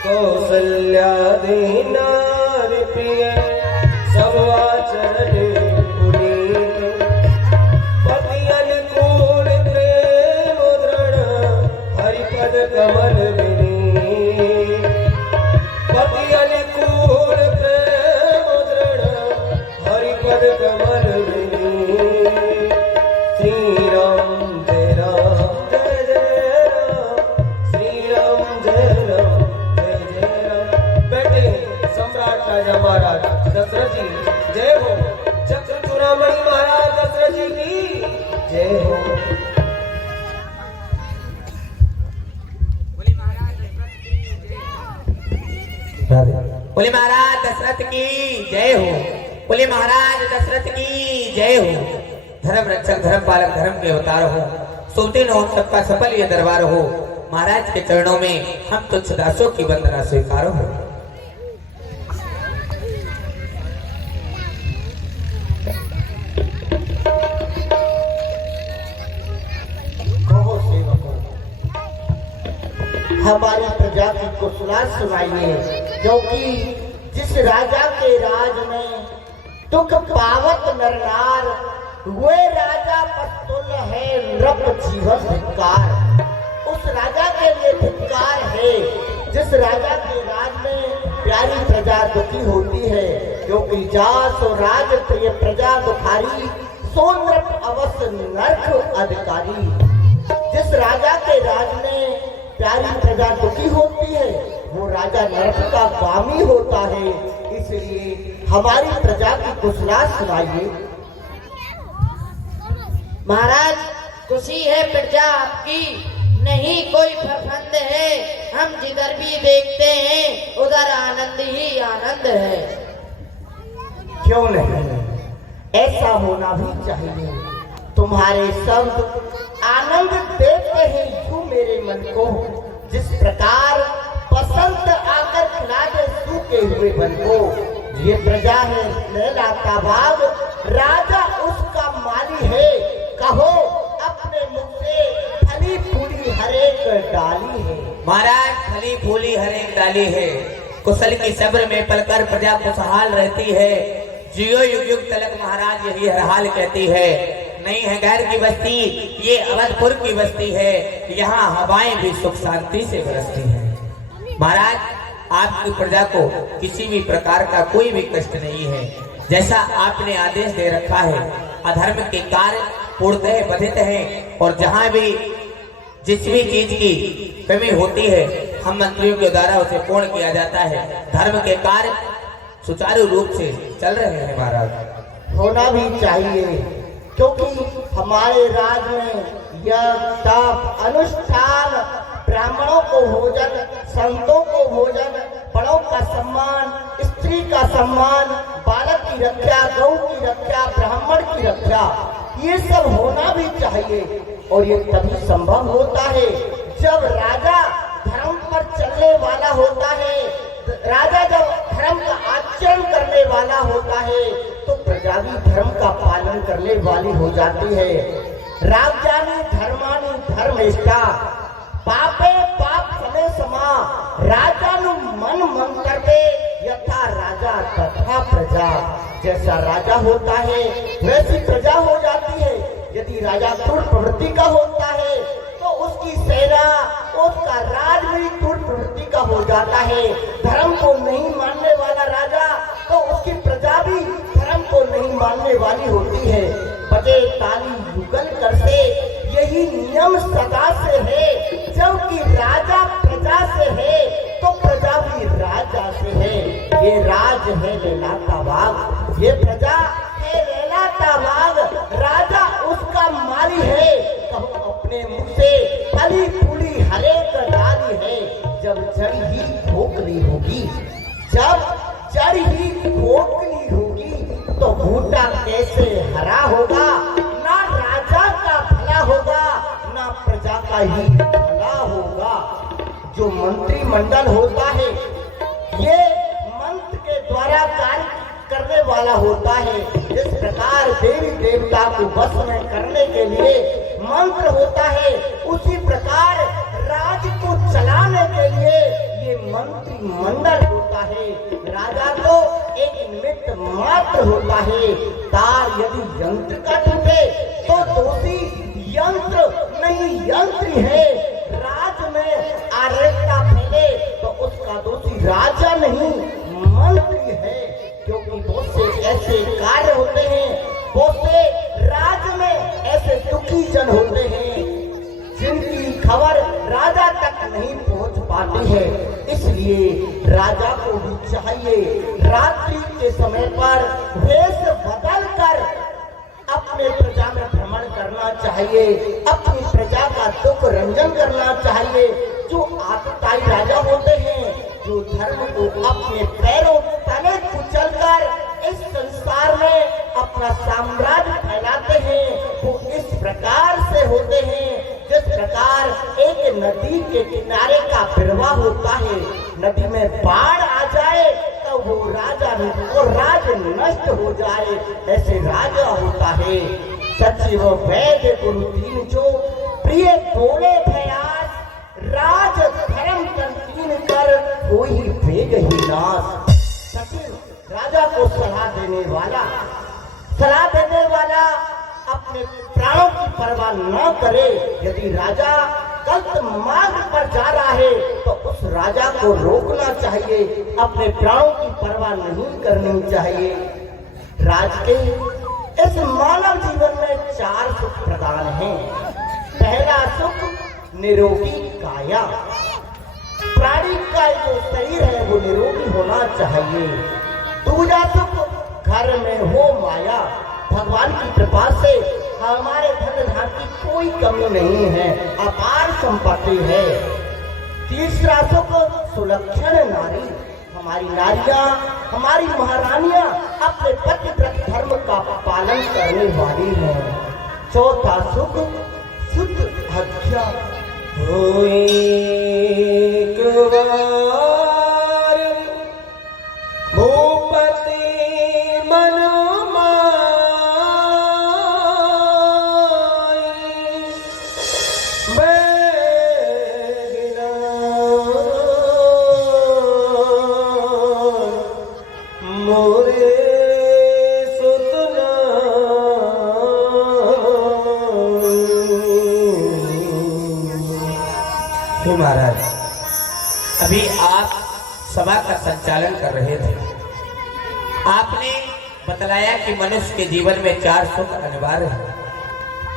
कौसल्या दीनार प्रिय सब आचरण पुनीत पति अनुकूल प्रेम दृढ़ हरिपद कमल विनीत पति अनुकूल प्रेम दृढ़ हरिपद कमल विनीत श्री राम जय राम जय जय राम श्री राम जय राम जय जय राम। बैठे सम्राट राजा महाराज दशरथ जी जय हो। चक्र चूड़ामणि महाराज दशरथ जी की जय हो। बोले महाराज दशरथ की जय हो। बोले महाराज दशरथ की जय हो। धर्म रक्षक धर्म पालक धर्म के अवतार हो। सुनते न हो सबका सफल ये दरबार हो। महाराज के चरणों में हम तुच्छ दासों की वंदना स्वीकार हो। कहो सेवकों, हमारी प्रजा की कुशला सुनाइए, क्योंकि जिस राजा के राज में दुख पावत नरनार, वे राजा पस्तुल है नृप जीवन धिक्कार। उस राजा के लिए धिक्कार है जिस राजा के राज में प्यारी प्रजा दुखी होती है, क्योंकि जास और राज प्रिय प्रजा दुखारी, सो नृप अवश्य नरक अधिकारी। जिस राजा के राज में प्यारी प्रजा दुखी होती है, वो राजा नरक का गामी होता है। इसलिए हमारी प्रजा की कुशला सुनाइए। महाराज, खुशी है प्रजा आपकी, नहीं कोई फफंद है। हम जिधर भी देखते हैं उधर आनंद ही आनंद है। क्यों नहीं, ऐसा होना भी चाहिए। तुम्हारे शब्द आनंद देते हैं यूं मेरे मन को, जिस प्रकार बसंत आकर खिला दे सूखे हुए वन को। ये प्रजा है लैला का बाग, राजा उसका माली है। कहो अपने मुख से फली फूली हरेक डाली है। महाराज फली फूली हरेक डाली है। कुशल की सब्र में पलकर प्रजा खुशहाल रहती है। जियो युग युग तलक महाराज यही हर हाल कहती है। नहीं है गैर की बस्ती, ये अवधपुर की बस्ती है। यहाँ हवाएं भी सुख शांति से बरसती है। महाराज, आपकी प्रजा को किसी भी प्रकार का कोई भी कष्ट नहीं है। जैसा आपने आदेश दे रखा है, अधर्म के कार्य पूर्णतः बधित हैं, और जहाँ भी जिस भी चीज की कमी होती है, हम मंत्रियों के द्वारा उसे पूर्ण किया जाता है। धर्म के कार्य सुचारू रूप से चल रहे हैं महाराज। होना भी चाहिए, क्योंकि हमारे राज में यह तप अनुष्ठान, ब्राह्मणों को भोजन, संतों को भोजन, बड़ों का सम्मान, स्त्री का सम्मान, बालक की रक्षा, गौ की रक्षा, ब्राह्मण की रक्षा, ये सब होना भी चाहिए। और ये तभी संभव होता है जब राजा धर्म पर चलने वाला होता है। राजा जब धर्म का आचरण करने वाला होता है, तो प्रजा भी धर्म का पालन करने वाली हो जाती है। राजानी धर्मानी धर्मनिष्ठा, पापे पाप फले समा, राजानु मन मंत्र दे, यथा राजा तथा प्रजा। जैसा राजा होता है वैसी प्रजा हो जाती है। यदि राजा क्रूर प्रवृत्ति का होता है, तो उसकी सेना, उसका राज भी क्रूर प्रवृत्ति का हो जाता है। धर्म को नहीं मानने वाला राजा, तो उसकी प्रजा भी धर्म को नहीं मानने वाली होती है। बजे ताली युगल कर से, यही नियम सदा से है। जबकि राजा प्रजा से है, तो प्रजा भी राजा से है। ये राज है लैला का बाग, ये प्रजा है लैला का बाग, राजा उसका माली है। कहो अपने मुख से फली फूली हरेक डाली है। जब जड़ ही खोखली होगी, जब जड़ ही खोखली होगी, तो बूटा कैसे हरा होगा। ना राजा का भला होगा, ना प्रजा का ही भला होगा। जो मंत्रिमंडल होता है, ये मंत्र के द्वारा कार्य करने वाला होता है। इस प्रकार देवी देवता को बस में करने के लिए मंत्र होता है, उसी प्रकार राज को चलाने के लिए ये मंत्री इसलिए राजा को भी चाहिए रात्रि के समय पर वेश बदल कर अपने प्रजा में भ्रमण करना चाहिए, अपनी प्रजा का दुख रंजन करना चाहिए। जो आतताई राजा होते हैं, जो धर्म को अपने पैरों तले कुचलकर इस संसार में अपना साम्राज्य फैलाते हैं, वो इस प्रकार से होते हैं जिस प्रकार एक नदी के किनारे का प्रवाह होता है। नदी में बाढ़ आ जाए तो वो राजा वो राज नष्ट हो जाए, ऐसे राजा होता है। सचिव वैद्य गुरु तीन जो प्रिय बोले भयास, राज धर्म कंतीन कर कोई भेग ही नाश। सचिव राजा को सलाह देने वाला अपने प्राणों की परवाह न करे। यदि राजा गलत मार्ग पर जा रहा है तो उस राजा को रोकना चाहिए, अपने प्राणों की परवाह नहीं करनी चाहिए। राज के इस मानव जीवन में 4 सुख प्रदान हैं। पहला सुख निरोगी काया, प्राणी का जो शरीर है वो निरोगी होना चाहिए। दूसरा सुख घर में हो माया, भगवान की कृपा से हमारे धन धान की कोई कमी नहीं है, अपार संपत्ति है। तीसरा सुख सुलक्षण नारी, हमारी नारियां, हमारी महारानियां अपने पतिव्रत धर्म का पालन करने वाली हैं। चौथा सुख शुद्ध हत्या, भूपति मन महाराज, अभी आप सभा का संचालन कर रहे थे। आपने बतलाया कि मनुष्य के जीवन में 4 सुख अनिवार्य है।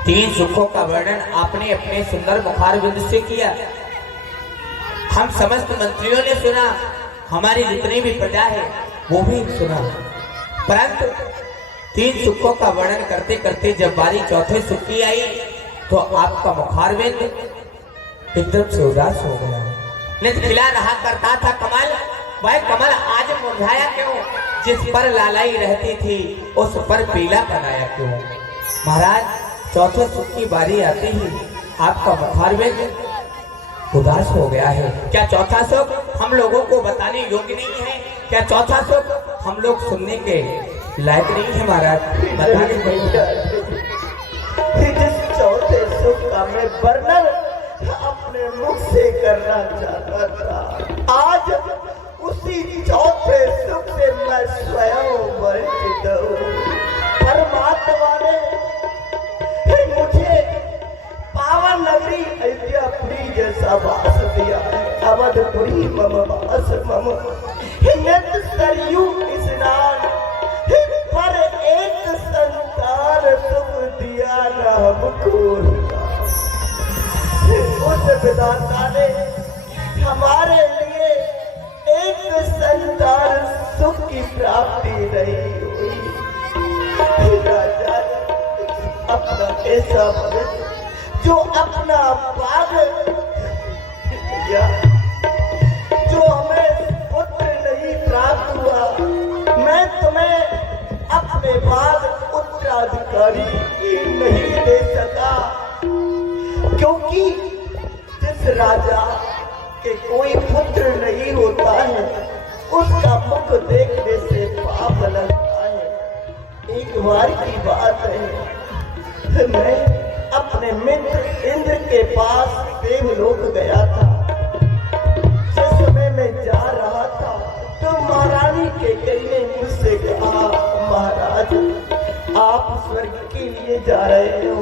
3 सुखों का वर्णन आपने अपने सुंदर मुखारबिंद से किया। हम समस्त मंत्रियों ने सुना, हमारी जितनी भी प्रजा है वो भी सुना, परंतु 3 सुखों का वर्णन करते करते जब बारी चौथे सुख की आई तो आपका मुखारबिंद एकदम से उदास हो गया। नित खिला रहा करता था कमल, वह कमल आज मुरझाया क्यों? जिस पर लालाई रहती थी उस पर पीला बनाया क्यों? महाराज, चौथे सुख की बारी आते ही आपका मुखारबिंद उदास हो गया है। क्या चौथा सुख हम लोगों को बताने योग्य नहीं है? क्या चौथा सुख हम लोग सुनने के लायक नहीं है? महाराज बताने जिस चौथे सुख का मैं वर्णन अपने मुख से करना चाहता था, आज उसी चौथे सुख से मैं स्वयं वंचित हूँ। परमात्मा ने मुझे पावन नगरी अयोध्यापुरी जैसा वास दिया है। अवधपुरी मम वास मम, नित सरयू स्नान, पर एक संतान तुम दिया ना हमको। उस विधाता ने हमारे लिए एक संतान सुख की प्राप्ति नहीं हुई। राजा अपना ऐसा मनुष्य जो अपना बाग या जो हमें पुत्र नहीं प्राप्त हुआ, मैं तुम्हें अपने बाग उत्तराधिकारी नहीं दे सका, क्योंकि जिस राजा के कोई पुत्र नहीं होता है उसका मुख देखने से पाप लगता है। एक बार की बात है, मैं अपने मित्र इंद्र के पास देवलोक गया था। जिस समय मैं जा रहा था तो महारानी केकई ने मुझसे कहा, महाराज आप स्वर्ग के लिए जा रहे हो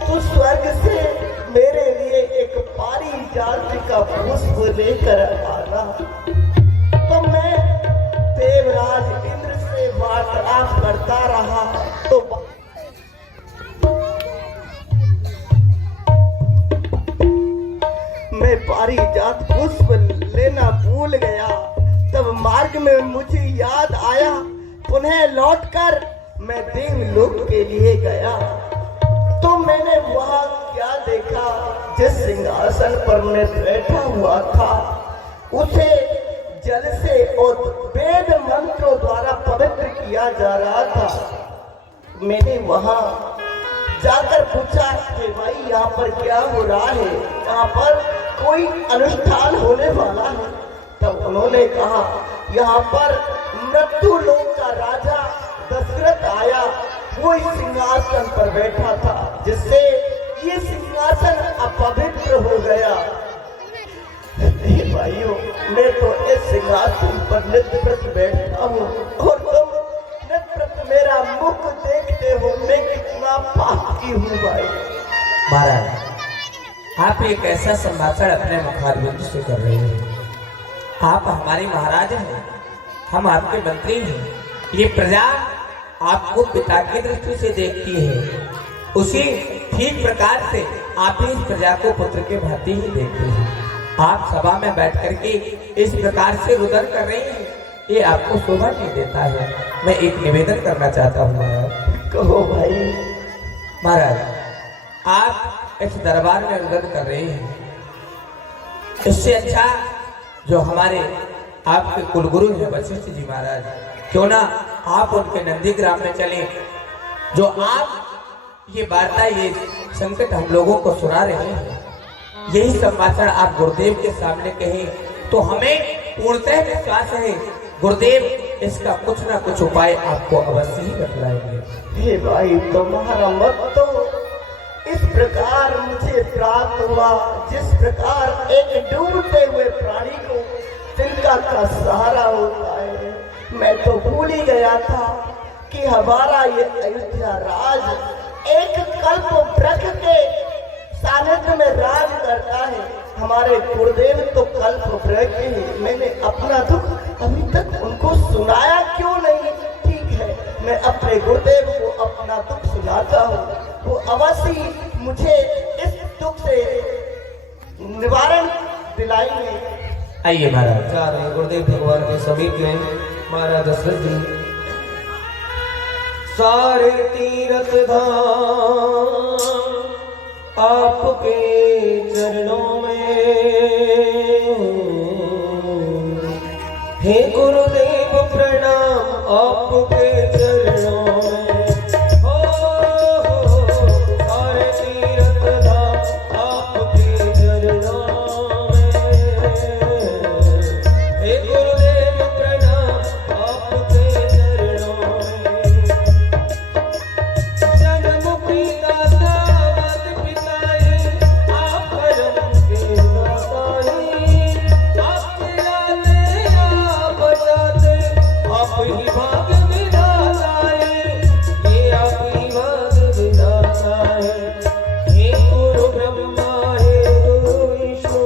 तो स्वर्ग से मेरे लिए एक पारिजात का पुष्प लेकर आना। तो मैं देवराज इंद्र से वार्तालाप करता रहा तो मैं पारिजात पुष्प लेना भूल गया। तब मार्ग में मुझे याद आया, पुनः लौटकर मैं देवलोक के लिए गया। तो मैंने वहां क्या देखा, जिस सिंहासन पर मैं बैठा हुआ था उसे जल से और वेद मंत्रों द्वारा पवित्र किया जा रहा था। मैंने वहां जाकर पूछा कि भाई यहाँ पर क्या हो रहा है, यहाँ पर कोई अनुष्ठान होने वाला है। तब उन्होंने कहा यहाँ पर मृत्यु लोक का राजा दशरथ आया, वो इस सिंहासन पर बैठा था, जिससे ये सिंहासन अपवित्र हो गया। भाइयों, मैं तो इस सिंहासन पर नित्य व्रत बैठता हूँ और तुम नित्य व्रत मेरा मुख देखते हो, मैं कितना पापी हूँ भाई। महाराज, आप एक ऐसा संभाषण अपने मुखारबिंद से कर रहे हैं। आप हमारे महाराज हैं, हम आपके मंत्री हैं। ये प्रजा आपको पिता की दृष्टि से देखती है, उसी ठीक प्रकार से आप इस प्रजा को पुत्र के भांति ही देखते हैं। आप सभा में बैठ करके इस प्रकार से रुदन कर रहे हैं, ये आपको शोभा नहीं देता है। मैं एक निवेदन करना चाहता हूँ महाराज। कहो भाई। महाराज, आप इस दरबार में रुदन कर रहे हैं, इससे अच्छा जो हमारे आपके कुलगुरु हैं वशिष्ठ जी महाराज, क्यों ना आप उनके नंदीग्राम में चलें। जो आप ये वार्ता, ये संकट हम लोगों को सुना रहे हैं, यही संभाषण आप गुरुदेव के सामने कहें तो हमें पूर्णतः विश्वास है गुरुदेव इसका कुछ ना कुछ उपाय आपको अवश्य ही बतलाएंगे। हे भाई, तुम्हारा मत तो इस प्रकार मुझे प्राप्त हुआ, जिस प्रकार एक डूबते हुए प्राणी को तिनका का सहारा होता है। मैं तो भूल ही गया था कि हमारा ये अयोध्या राज एक कल्प वृक्ष के सानिध्य में राज करता है। हमारे गुरुदेव तो कल्प वृक्ष है। मैंने अपना दुख अभी तक उनको सुनाया क्यों नहीं? ठीक है, मैं अपने गुरुदेव को अपना दुख सुनाता हूँ, वो अवश्य मुझे इस दुख से निवारण दिलाएंगे। आइए महाराज। जा रहे गुरुदेव भगवान के समीप में महाराज दशरथ जी। सारे तीर्थ धाम आपके चरणों में, हे गुरुदेव प्रणाम आपके चरणों में। सारे तीर्थ धाम आपके चरणों में, हे गुरुदेव प्रणाम आपके चरणों में। जन्म पिता दावत पिताए आप करम के दाताए, आप गिराते आप बचाते आप ही भाग विधाताए, ये आप ही भाग विधाताए। हे गुरु ब्रह्मा हे गुरु विष्णु,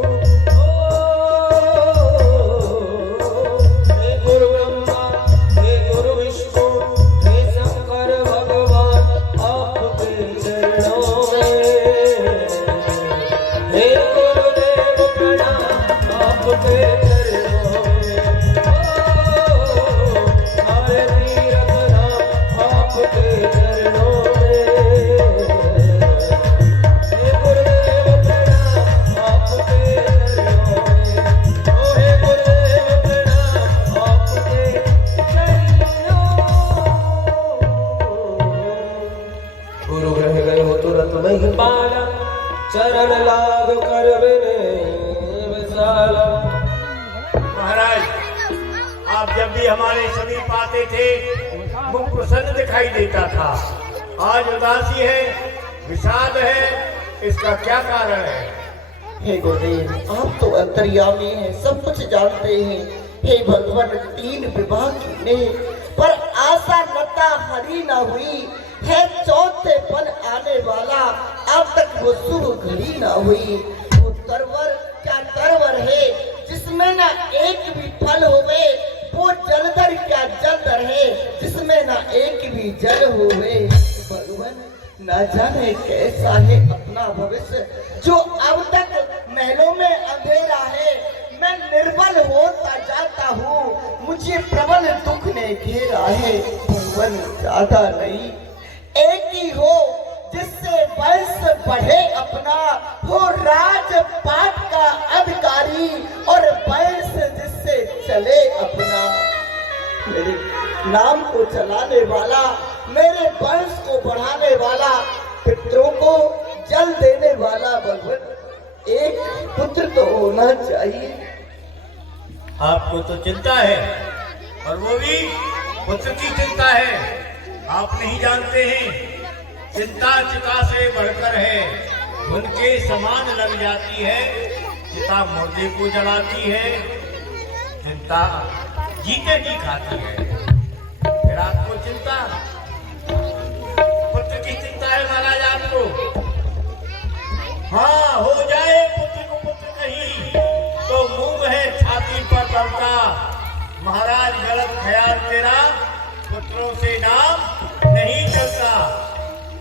हे गुरु ब्रह्मा हे गुरु विष्णु, हे शंकर भगवान आपके चरणों में, हे गुरुदेव प्रणाम आपके चरणों में। सारे तीर्थ धाम आपके चरणों में, हे गुरुदेव प्रणाम आपके चरणों में। हे गुरुदेव प्रणाम आपके चरणों में। गुरु ग्रह गए हो तुरंत नहीं पाला, चरण लाग कर विशाला। महाराज, आप जब भी हमारे समीप आते थे मुख प्रसन्न दिखाई देता था, आज उदासी है, विषाद है, इसका क्या कारण है? हे गुरुदेव, आप तो अंतर्यामी हैं, सब कुछ जानते हैं। हे भगवान, 3 विवाह किए पर आशा लता हरी न हुई है, चौथे पन आने वाला अब तक वो शुभ घड़ी न हुई। वो तरवर क्या तरवर है जिसमें ना एक भी फल होवे, वो जलधर क्या जलधर है जिसमें ना एक भी जल होवे। भगवान, ना जाने कैसा है अपना भविष्य, जो अब तक महलों में अंधेरा है। मैं निर्बल होता जाता हूँ। मुझे प्रबल दुख ने घेरा है, भगवान ज्यादा नहीं। एक ही हो जिससे वंश बढ़े अपना, हो राजपाट का अधिकारी और वंश जिससे चले अपना। मेरे नाम को चलाने वाला, मेरे वंश को बढ़ाने वाला, पितरों को जल देने वाला भगवान एक पुत्र तो होना चाहिए। आपको तो चिंता है, और वो भी पुत्र की चिंता है। आप नहीं जानते हैं, चिंता चिता से बढ़कर है, उनके समान लग जाती है। चिता मुर्दे को जलाती है, चिंता जीते जी खाती है। फिर आपको चिंता, पुत्र की चिंता है महाराज आपको। हाँ, हो जाए पुत्र को पुत्र नहीं तो मुंह है छाती पर पड़ता। महाराज गलत ख्याल तेरा, पुत्रों से नाम नहीं चलता।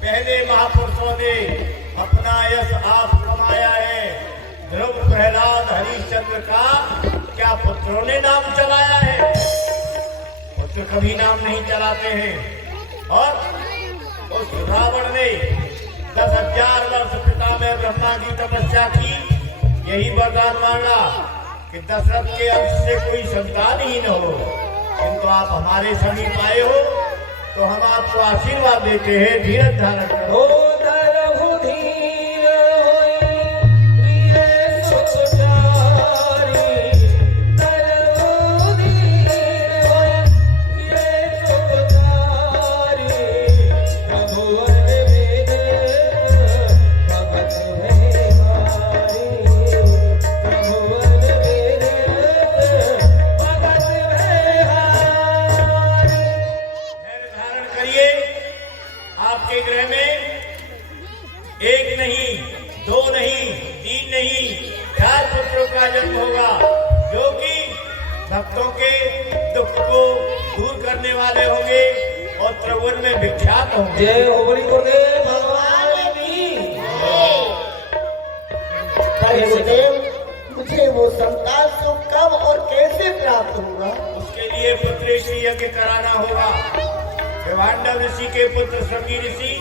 पहले महापुरुषों ने अपना यश आप कमाया है। ध्रुव, प्रहलाद, हरिश्चंद्र का क्या पुत्रों ने नाम चलाया है? पुत्र कभी नाम नहीं चलाते हैं। और उस रावण ने 10,000 वर्ष पिता में ब्रह्मा की तपस्या की, यही वरदान मांगा कि दशरथ के अंश से कोई संतान ही न हो। किंतु आप हमारे समीप आए हो तो हम आपको आशीर्वाद देते हैं, धीरज धारण करो। भक्तों के दुख को दूर करने वाले होंगे और त्रिभुवन में विख्यात होंगे। जय हो बोली गुरुदेव भगवान की। गुरुदेव, मुझे वो संतान सुख कब और कैसे प्राप्त होगा? उसके लिए पुत्रेष्टि यज्ञ कराना होगा। विभांडव ऋषि के पुत्र श्रृंगी ऋषि,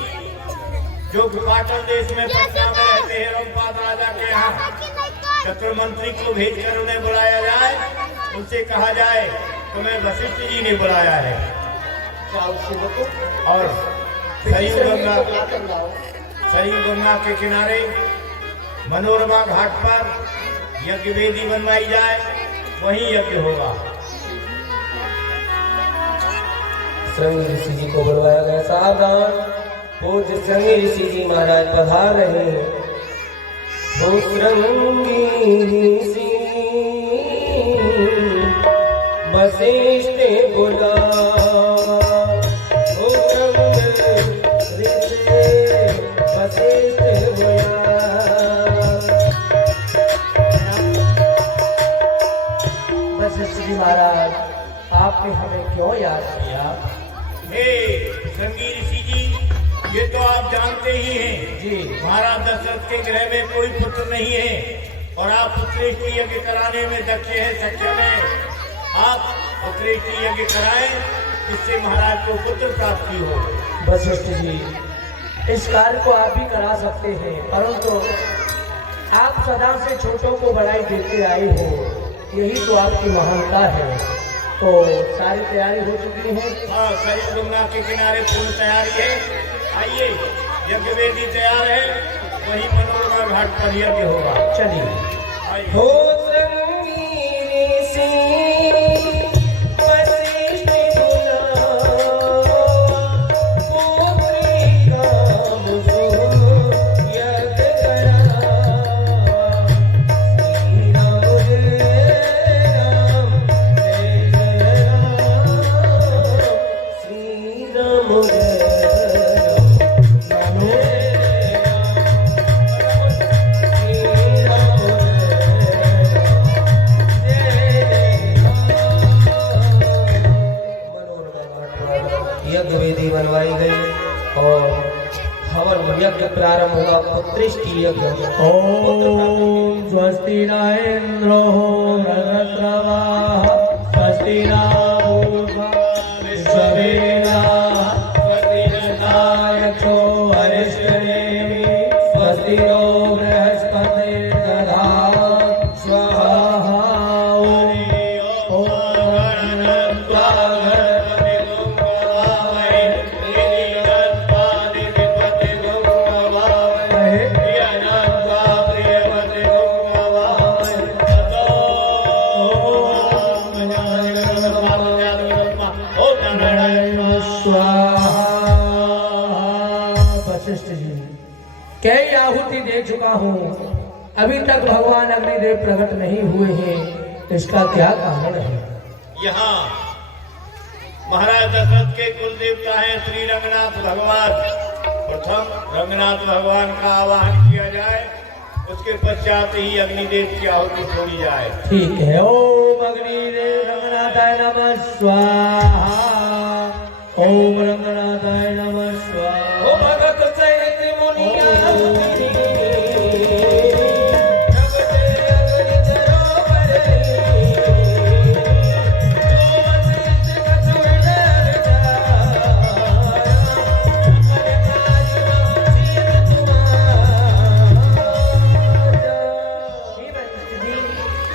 जो पाटन देश में पटना में रहते हैं, रोमपाद राजा के यहाँ, चतुर्मंत्री को भेजकर उन्हें बुलाया जाए। उनसे कहा जाए तुम्हें वशिष्ठ जी ने बुलाया है। और सरयू गंगा के किनारे मनोरमा घाट पर यज्ञ वेदी बनवाई जाए, वही यज्ञ होगा। श्रृंगी ऋषि जी को बुलवाया गया। सावधान, पूज्य श्रृंगी ऋषि जी महाराज पधार रहे हैं। वो श्रृंगी ऋषि वशिष्ठ बोला, ओ श्रृंगी ऋषि वशिष्ठ बोला। वशिष्ठ जी महाराज, आपने हमें क्यों याद किया? हे श्रृंगी ऋषि जी, ये तो आप जानते ही हैं जी, महाराज दशरथ के गृह में कोई पुत्र नहीं है और आप पुत्रेष्टि यज्ञ कराने में दक्ष हैं, सक्षम हैं। आप पुत्रेष्टि यज्ञ कराएं जिससे महाराज को पुत्र प्राप्ति हो। वशिष्ठ जी, इस कार्य को आप भी करा सकते हैं, परंतु आप सदा से छोटों को बढ़ाई देते आए हो, यही तो आपकी महानता है। तो सारी तैयारी हो चुकी है। हाँ, सरयू गंगा के किनारे पूर्ण तैयारी है। आइए, यज्ञ वेदी तैयार है, वही मनोरमा घाट पर यज्ञ होगा। चलिए। आइए। हो श्रृंगी ऋषि वशिष्ठ बोला, पुत्री काम सो यज्ञ करा। श्री राम जय राम, जय जय राम। श्री राम जय यज्ञ वेदी बनवाई गई और हवन यज्ञ प्रारंभ हुआ। पुत्रेष्टि यज्ञ। ओम स्वस्ति न इंद्रो बृहस्पतिर्वाः स्वस्ति न पूर्वा विश्ववेदाः स्वस्ति नक्षत्रो अरिष्टनेमि स्वस्ति नो बृहस्पतिर्दधातु स्वाहा वशिष्ठ जी कई आहुति दे चुका हूँ, अभी तक भगवान अग्निदेव प्रकट नहीं हुए हैं, इसका क्या कारण है? यहाँ महाराज दशरथ के कुल देवता है श्री रंगनाथ भगवान। प्रथम रंगनाथ भगवान का आवाहन किया जाए, उसके पश्चात ही अग्निदेव की आहुति छोड़ी जाए। ठीक है। ओम अग्निदेव रंगनाथाय नमः स्वाहा। ओम रंगनाथाय नमः स्वाहा। ओ भगत चैत्र मुनिया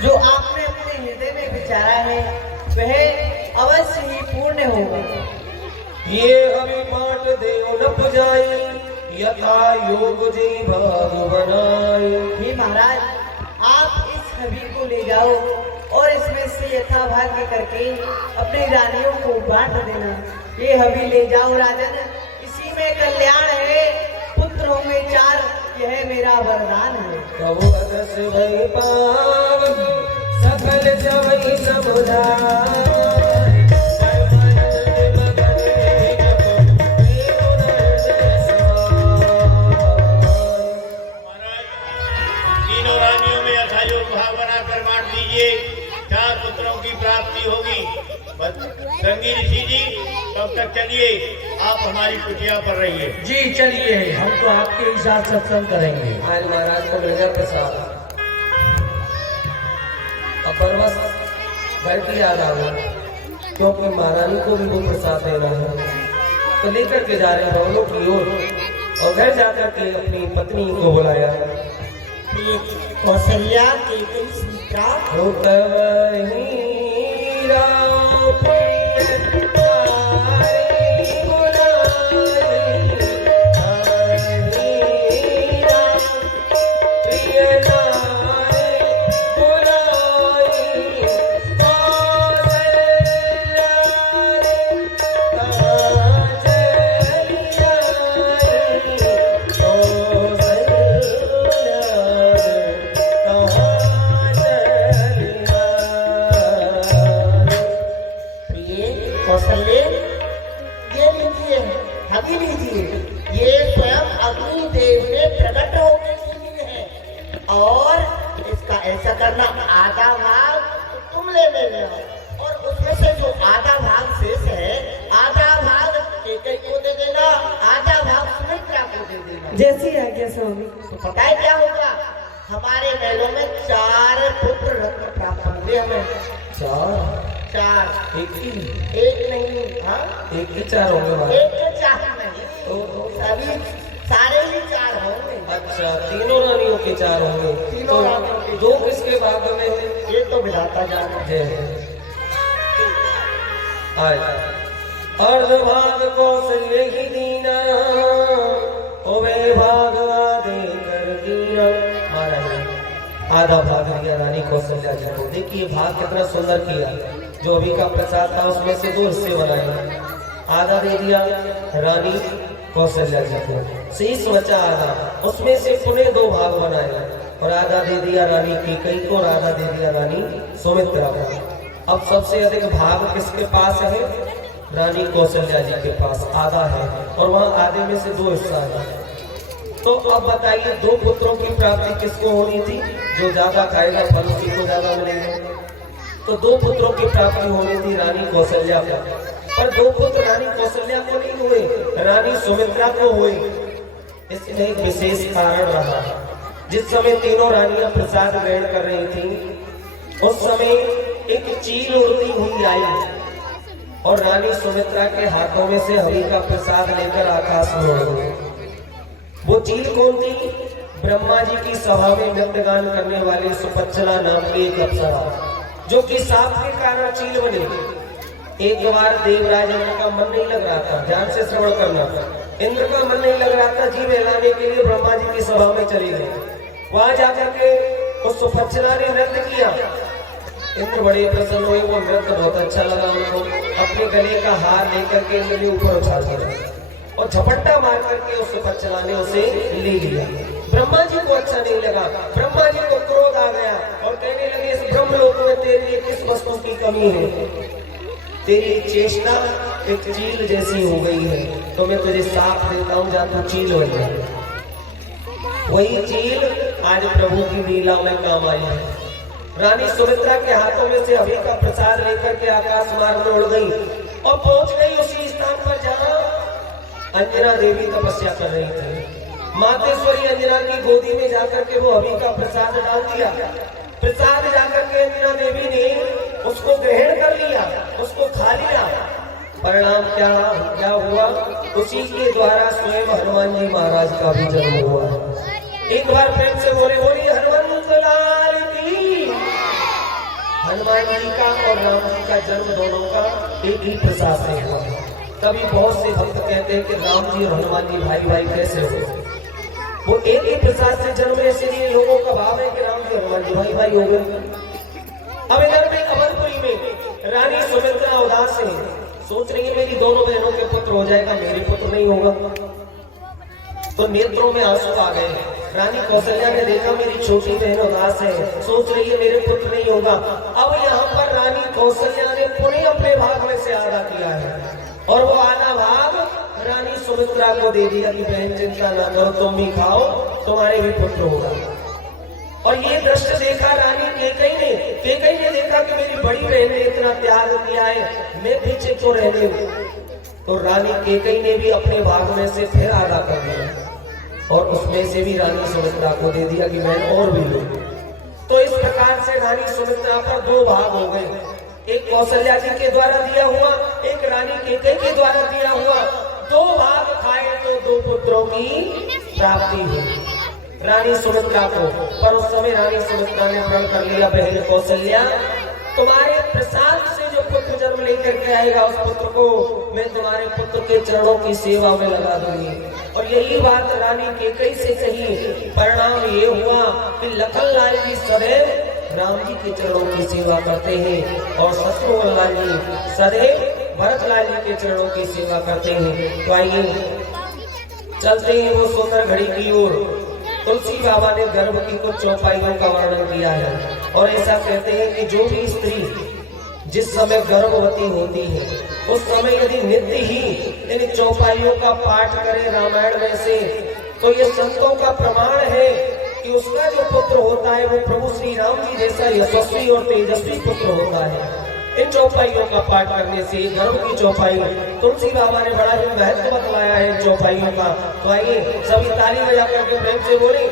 जो आपने अपने हृदय में विचारा है वह अवश्य ही पूर्ण होगा। ये हमें बांट देव न पुजाई यथा योग जी भाग बनाए। हे महाराज, आप इस हबी को ले जाओ और इसमें से यथा भाग्य करके अपनी रानियों को बांट देना। ये हबी ले जाओ राजन, इसी में कल्याण है, पुत्र होंगे 4, यह मेरा वरदान है। प्रभु अदस भई पाव सकल जवई समुदाय। तीनों रानियों में यथायोग भाग बनाकर बांट दीजिए, 4 पुत्रों की प्राप्ति होगी। संगी ऋषि जी तब तक चलिए, आप हमारी कुटिया पर रहिए। जी चलिए, हम तो आपके ही साथ सत्संग करेंगे। आज महाराज को मिलेगा प्रसाद। अब बस घर की याद आ गई, क्योंकि महारानी को भी वो प्रसाद देना है, तो लेकर के जा रहे हैं भवनों की ओर, और घर जाकर के अपनी पत्नी को बुलाया। कौशल्या के कई सीता कौशल्य, ये लीजिए, हबी लीजिए, ये स्वयं अग्निदेव ने प्रकट होने के लिए है। और इसका ऐसा करना, आधा भाग तो तुम ले लेना और उसमें से जो आधा भाग शेष है, आधा भाग केकई को दे देना, आधा भाग सुमित्रा को दे देना। जैसी आज्ञा स्वामी। तो पता है क्या होगा? हमारे महलों में 4 पुत्र रत्न प्राप्त होंगे हमें। 4 एक ही नहीं, हाँ एक ही 4 होंगे महाराज। एक तो 4 नहीं, तो सभी सारे ही 4 होंगे। अच्छा, तीनों रानियों के 4 होंगे। तीनों रानियों के 2 किसके भाग्य में है? ये तो विधाता जाने। जय आज अर्ध भाग कौशल्य ही दीना, ओवे भाग आदे कर दीना। महाराज आधा भाग दिया रानी कौशल्या जी को। देखिए भाग कितना सुंदर किया, जो अभी का प्रसाद था उसमें से 2 हिस्से बनाए, आधा दे दिया रानी कौशल्या जी को, शेष बचा आधा, उसमें से पुनः 2 भाग बनाए और आधा दे दिया रानी कैकेयी को और आधा दे दिया रानी सुमित्रा को। अब सबसे अधिक भाग किसके पास है? रानी कौशल्या जी के पास आधा है, और वहाँ आधे में से 2 हिस्सा है। तो अब बताइए 2 पुत्रों की प्राप्ति किसको होनी थी? जो ज्यादा खाएगा फल उसी को ज्यादा मिलेगा। तो 2 पुत्रों की प्राप्ति होनी थी रानी कौशल्या को, पर 2 पुत्र रानी कौशल्या को नहीं हुए, रानी सुमित्रा को हुए। इसलिए एक विशेष कारण रहा। जिस समय तीनों रानियां प्रसाद ग्रहण कर रही थी, उस समय एक चील उड़ती हुई आई और रानी सुमित्रा के हाथों में से हरि का प्रसाद लेकर आकाश में उड़ गई। वो चील कौन थी? ब्रह्मा जी की सभा में नृत्य गान करने वाली सुपच्चला नाम की एक अप्सरा, जो कि सांप के कारण चील बनी। एक बार देवराज इंद्र का मन नहीं लग रहा था, ध्यान से श्रवण करना, इंद्र का मन नहीं लग रहा था, जीव हिलाने के लिए ब्रह्मा जी की सभा में चली गई। वहां जाकर के उस सुपच्चला ने नृत्य किया। इंद्र बड़े प्रसन्न हुए, वो नृत्य बहुत अच्छा लगा उनको। अपने गले का हार लेकर के इंद्र ने ऊपर उछाल दिया और झपट्टा मार करके उस सुपच्चला ने उसे ले लिया। ब्रह्मा जी को अच्छा नहीं लगा, ब्रह्मा जी को क्रोध आ गया और कहने लगे, इस ब्रह्मलोक में तेरे लिए किस वस्तु की कमी है? तेरी चेष्टा एक चील जैसी हो गई है, तो मैं तुझे साफ देता हूं, जा तू चील हो गया। वही चील आज प्रभु की लीला में काम आई है। रानी सुमित्रा के हाथों में से हरि का प्रसाद लेकर के आकाश मार्ग में उड़ गई और पहुंच गई उसी स्थान पर जहां अंजना देवी तपस्या कर रही थी। मातेश्वरी अंजना की गोदी में जाकर के वो हरि का प्रसाद डाल दिया। प्रसाद जाकर के अंजना देवी ने उसको ग्रहण कर लिया, उसको खा लिया। परिणाम क्या हुआ? उसी के द्वारा स्वयं हनुमान जी महाराज का भी जन्म हुआ। एक बार प्रेम से बोले हनुमंत लाल की। हनुमान जी का और राम जी का जन्म दोनों का एक ही प्रसाद से हुआ। तभी बहुत से भक्त कहते हैं कि राम जी और हनुमान जी भाई भाई कैसे हो? वो एक ही प्रसाद से जन्म, इसलिए लोगों का भाव है कि राम जी हनुमान जी भाई भाई हो गए। अब इधर में अमरपुरी में रानी सुमित्रा उदास है, सोच रही है मेरी दोनों बहनों के पुत्र हो जाएगा, मेरे पुत्र नहीं होगा। तो नेत्रों में आंसू आ गए। रानी कौशल्या ने देखा मेरी छोटी बहन उदास है, सोच रही है मेरे पुत्र नहीं होगा। अब यहाँ पर रानी कौशल्या ने पुनः अपने भाग में से आधा किया है और वो आधा भाग रानी सुमित्रा को दे दिया कि बहन चिंता ना करो, तुम भी खाओ, तुम्हारे भी पुत्र होगा। और ये दृश्य देखा रानी केकई ने देखा कि मेरी बड़ी बहन ने इतना त्याग किया है, मैं पीछे क्यों रहने हूं? तो रानी केकई ने भी अपने भाग में से फिर आधा कर दिया और उसमें से भी रानी सुमित्रा को दे दिया कि मैं और भी लूं। तो इस प्रकार से रानी सुमित्रा पर दो भाग हो गए, एक कौशल्या जी के द्वारा दिया हुआ, एक रानी केकई के द्वारा दिया हुआ। दो भाग खाए तो दो पुत्रों की प्राप्ति हुई रानी सुमित्रा को। पर उस समय रानी सुमित्रा ने प्रण कर लिया, बहन कौशल्या तुम्हारे प्रसाद से जो पुत्र जन्म लेकर के आएगा उस पुत्र को मैं तुम्हारे पुत्र के चरणों की सेवा में लगा दूंगी। और यही बात रानी केकई से कही। परिणाम ये हुआ कि लखन लाल जी सदैव राम जी के चरणों की सेवा करते हैं और शत्रुघ्न लाल जी सदैव भरत लाल जी के चरणों की सेवा करते हैं। तो आइए चलते हैं वो सुंदर घड़ी की ओर। तुलसी बाबा ने गर्भ की कुछ चौपाइयों का वर्णन किया है और ऐसा कहते हैं कि जो भी स्त्री जिस समय गर्भवती होती है उस समय यदि नित्य ही इन चौपाइयों का पाठ करे रामायण में से, तो ये संतों का प्रमाण है कि उसका जो पुत्र होता है वो प्रभु श्री राम जी जैसा यशस्वी और तेजस्वी पुत्र होता है। इन चौपाइयों का पाठ करने से गर्भ की चौपाई तुलसी बाबा ने बड़ा ही महत्व बतलाया है चौपाइयों का। तो आइए सभी ताली बजा करके प्रेम से बोले,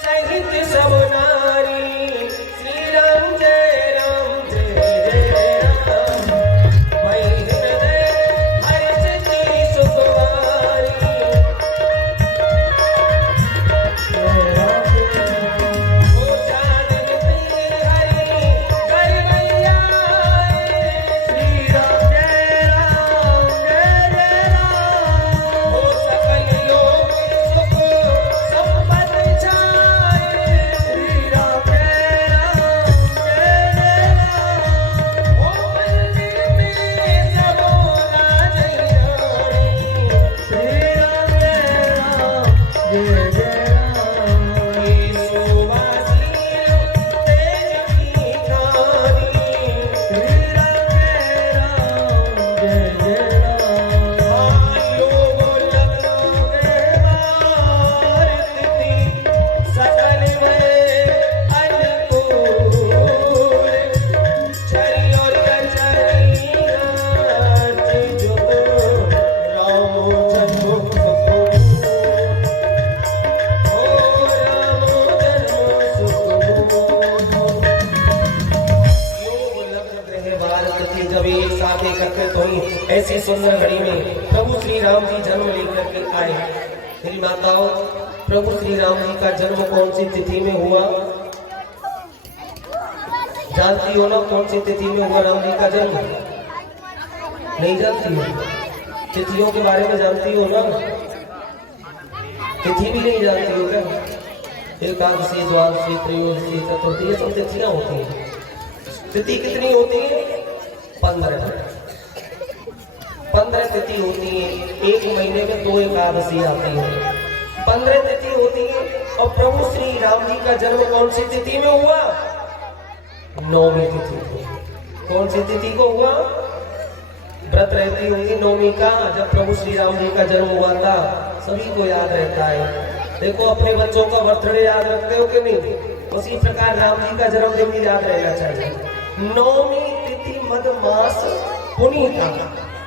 साहित्य सब नारी श्री राम जय राम जय जय राम, वही हृदय हर्ष की सुखवारी, ओ जानन प्रिय हरि कर मैया श्री राम जय राम जय जय राम, ओ सकल लोक सुख संपत्ति छाए श्री ऐसी सुंदर घड़ी में प्रभु श्री राम जी जन्म लेकर के आए। मेरी माताओं, प्रभु श्री राम जी का जन्म कौन सी तिथि में हुआ? जानती हो ना कौन सी तिथि में हुआ राम जी का जन्म? नहीं जानती हो? तिथियों के बारे में जानती हो ना? तिथि भी नहीं जानती हो क्या? एकादशी, द्वादशी, त्रयोदशी, चतुर्थी, ये सब तिथियां होती हैं। तिथि कितनी होती है? 15 तिथि होती है। एक महीने में 2 एकादशी आती है, 15 तिथि होती है। और प्रभु श्री राम जी का जन्म कौन सी तिथि में हुआ? 9वीं तिथि को। कौन सी तिथि को हुआ? व्रत रहती होगी 9वीं का, जब प्रभु श्री राम जी का जन्म हुआ था। सभी को याद रहता है। देखो अपने बच्चों का बर्थडे याद रखते हो कि नहीं? उसी प्रकार राम जी का जन्मदिन भी याद रहना चाहिए। 9वीं तिथि मध मास पुनीता।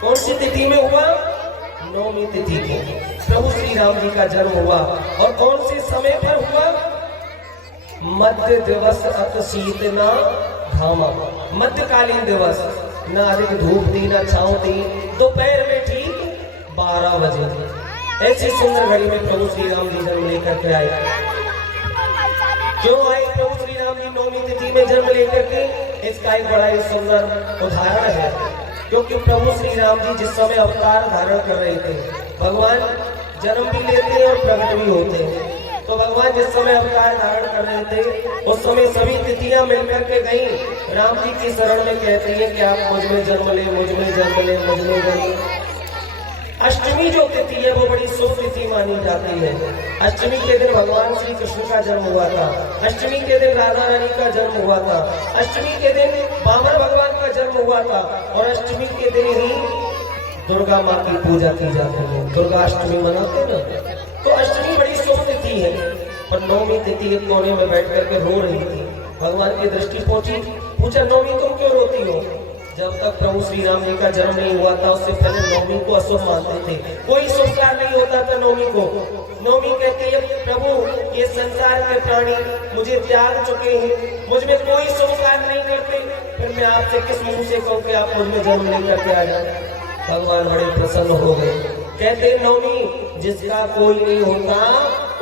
कौन सी तिथि में हुआ? 9वीं तिथि को प्रभु श्री राम जी का जन्म हुआ। और कौन से समय पर हुआ? मध्य दिवस अत शीत ना घामा। मध्यकालीन दिवस, ना अधिक धूप थी ना छांव थी, दोपहर में ठीक 12 बजे। ऐसी सुंदर घड़ी में प्रभु श्री राम जी जन्म लेकर के आए। क्यों आए प्रभु श्री राम जी 9वीं तिथि में जन्म लेकर के? इसका एक बड़ा ही सुंदर उदाहरण है। क्योंकि प्रभु श्री राम जी जिस समय अवतार धारण कर रहे थे, भगवान जन्म भी लेते हैं और प्रकट भी होते हैं। तो भगवान जिस समय अवतार धारण कर रहे थे, उस समय सभी तिथियां मिलकर के गई राम जी की शरण में, कहती है कि आप मुझ में जन्म ले, मुझ में जन्म ले, मुझ में जन्म ले। अष्टमी जो तिथि है वो बड़ी शुभ तिथि मानी जाती है। अष्टमी के दिन भगवान श्री कृष्ण का जन्म हुआ था। अष्टमी के दिन राधा रानी का जन्म हुआ था। अष्टमी के दिन वामन भगवान का जन्म हुआ था। और अष्टमी के दिन ही दुर्गा माँ की पूजा की जाती है। दुर्गा अष्टमी मनाते हैं ना। तो अष्टमी बड़ी शुभ तिथि है। पर 9वीं तिथि के कोने में बैठ करके रो रही थी। भगवान की दृष्टि पहुंची, पूछा 9वीं तुम क्यों रोती हो? जब तक प्रभु श्री राम जी का जन्म नहीं हुआ था, उससे पहले 9वीं को अशुभ मानते थे। कोई शुभ कार्य नहीं होता था 9वीं को। 9वीं कहते हैं प्रभु ये संसार के प्राणी मुझे त्याग चुके हैं, मुझ में कोई शुभ कार्य नहीं करते, फिर मैं आपसे किस मुंह से कहूँ कि आप मुझ में जन्म लेकर के आ जाए? भगवान बड़े प्रसन्न हो गए। कहते 9वीं जिसका कोई नहीं होता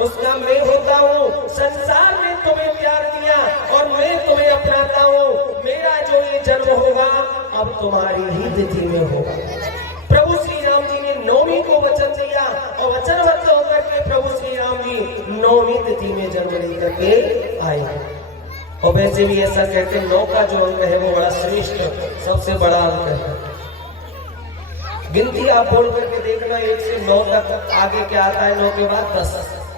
उसका मैं होता हूँ। संसार में तुम्हें प्यार दिया और मैं तुम्हें अपनाता हूँ। मेरा जो ये जन्म होगा अब तुम्हारी ही तिथि में होगा। प्रभु श्री राम जी ने 9वीं को वचन दिया और वचनबद्ध होकर के प्रभु श्री राम जी 9वीं तिथि में जन्म लेकर के आए। और वैसे भी ऐसा कहते हैं 9 का जो अंक है वो बड़ा श्रेष्ठ, सबसे बड़ा अंक है। गिनती आप बोल करके देखना 1 से 9 तक, आगे क्या आता है 9 के बाद 10।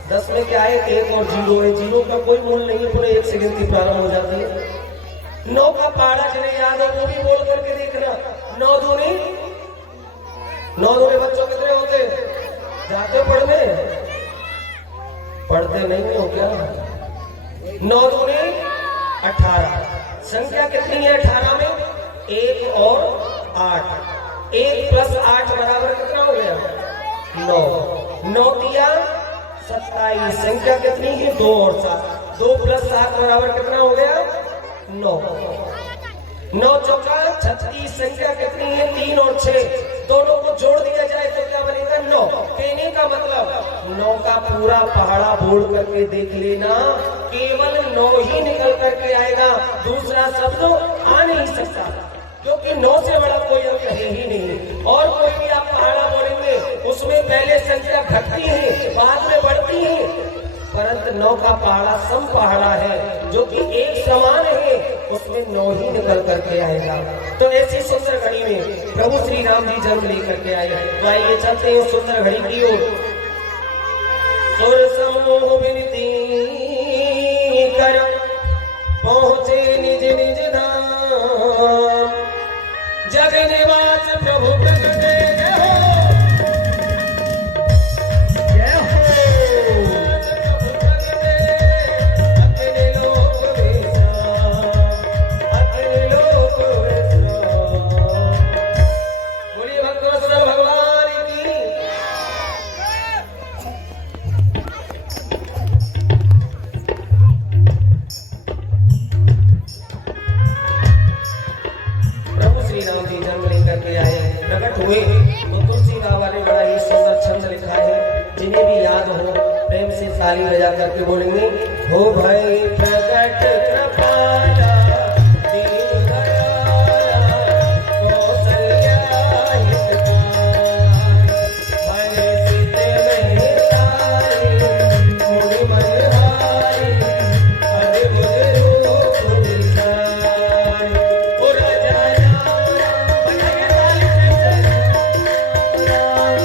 10 में क्या है? 1 और 0 है। 0 का कोई मूल नहीं है, पूरे 1 से गिनती प्रारंभ हो जाती है। 9 का पहाड़ा जिन्हें याद है वो भी बोल करके देखना। 9 दूनी 9 दूनी बच्चों कितने होते? जाते हो पढ़ने? पढ़ते नहीं हो क्या? 9 दूनी 18। संख्या कितनी है 18 में? 1 और 8। 1 + 8 बराबर कितना हो गया? 9। 9 दिया 27। संख्या कितनी है? 2 और 7। 2 + 7 बराबर कितना हो गया? 9। 9 चौका 36। संख्या कितनी है? 3 और 6। दोनों को जोड़ दिया जाए तो क्या बनेगा? 9। कहने का मतलब 9 का पूरा पहाड़ा बोल करके देख लेना, केवल 9 ही निकल करके आएगा, दूसरा शब्द आ नहीं सकता। क्योंकि 9 से बड़ा कोई अंक है ही नहीं। और कोई भी आप पहाड़ा बोलेंगे उसमें पहले संख्या घटती है बाद में बढ़ती है, परंतु 9 का पहाड़ा सम पहाड़ा है जो कि एक समान है, उसमें 9 ही निकल करके आएगा। तो ऐसी सुंदर घड़ी में प्रभु श्री राम जी जन्म लेकर के आए। तो आइए चलते हैं सुंदर घड़ी की ओर। सुर समूह विनती कर पहुंचे निज निज धाम, जग निवास प्रभु प्रगटे जय हो, जय हो। अखिल लोक विश्राम, अखिल लोक विश्राम। बोलिए भक्तवत्सल भगवान की। प्रभु श्री राम जी जन्म लेकर के आए। प्रकट हुए। तो तुलसी बाबा ने बड़ा ही सुंदर छंद लिखा है, जिन्हें भी याद हो प्रेम से ताली बजा करके बोलेंगे, हो भाई प्रकट कृपाला दीन दयाला कौशल्या हितकारी, भले सिद्ध महतारी मुनि मनहारी अद्भुत रूप दिखाई। ओ राजा राम राम बजाइए ताली से राम राम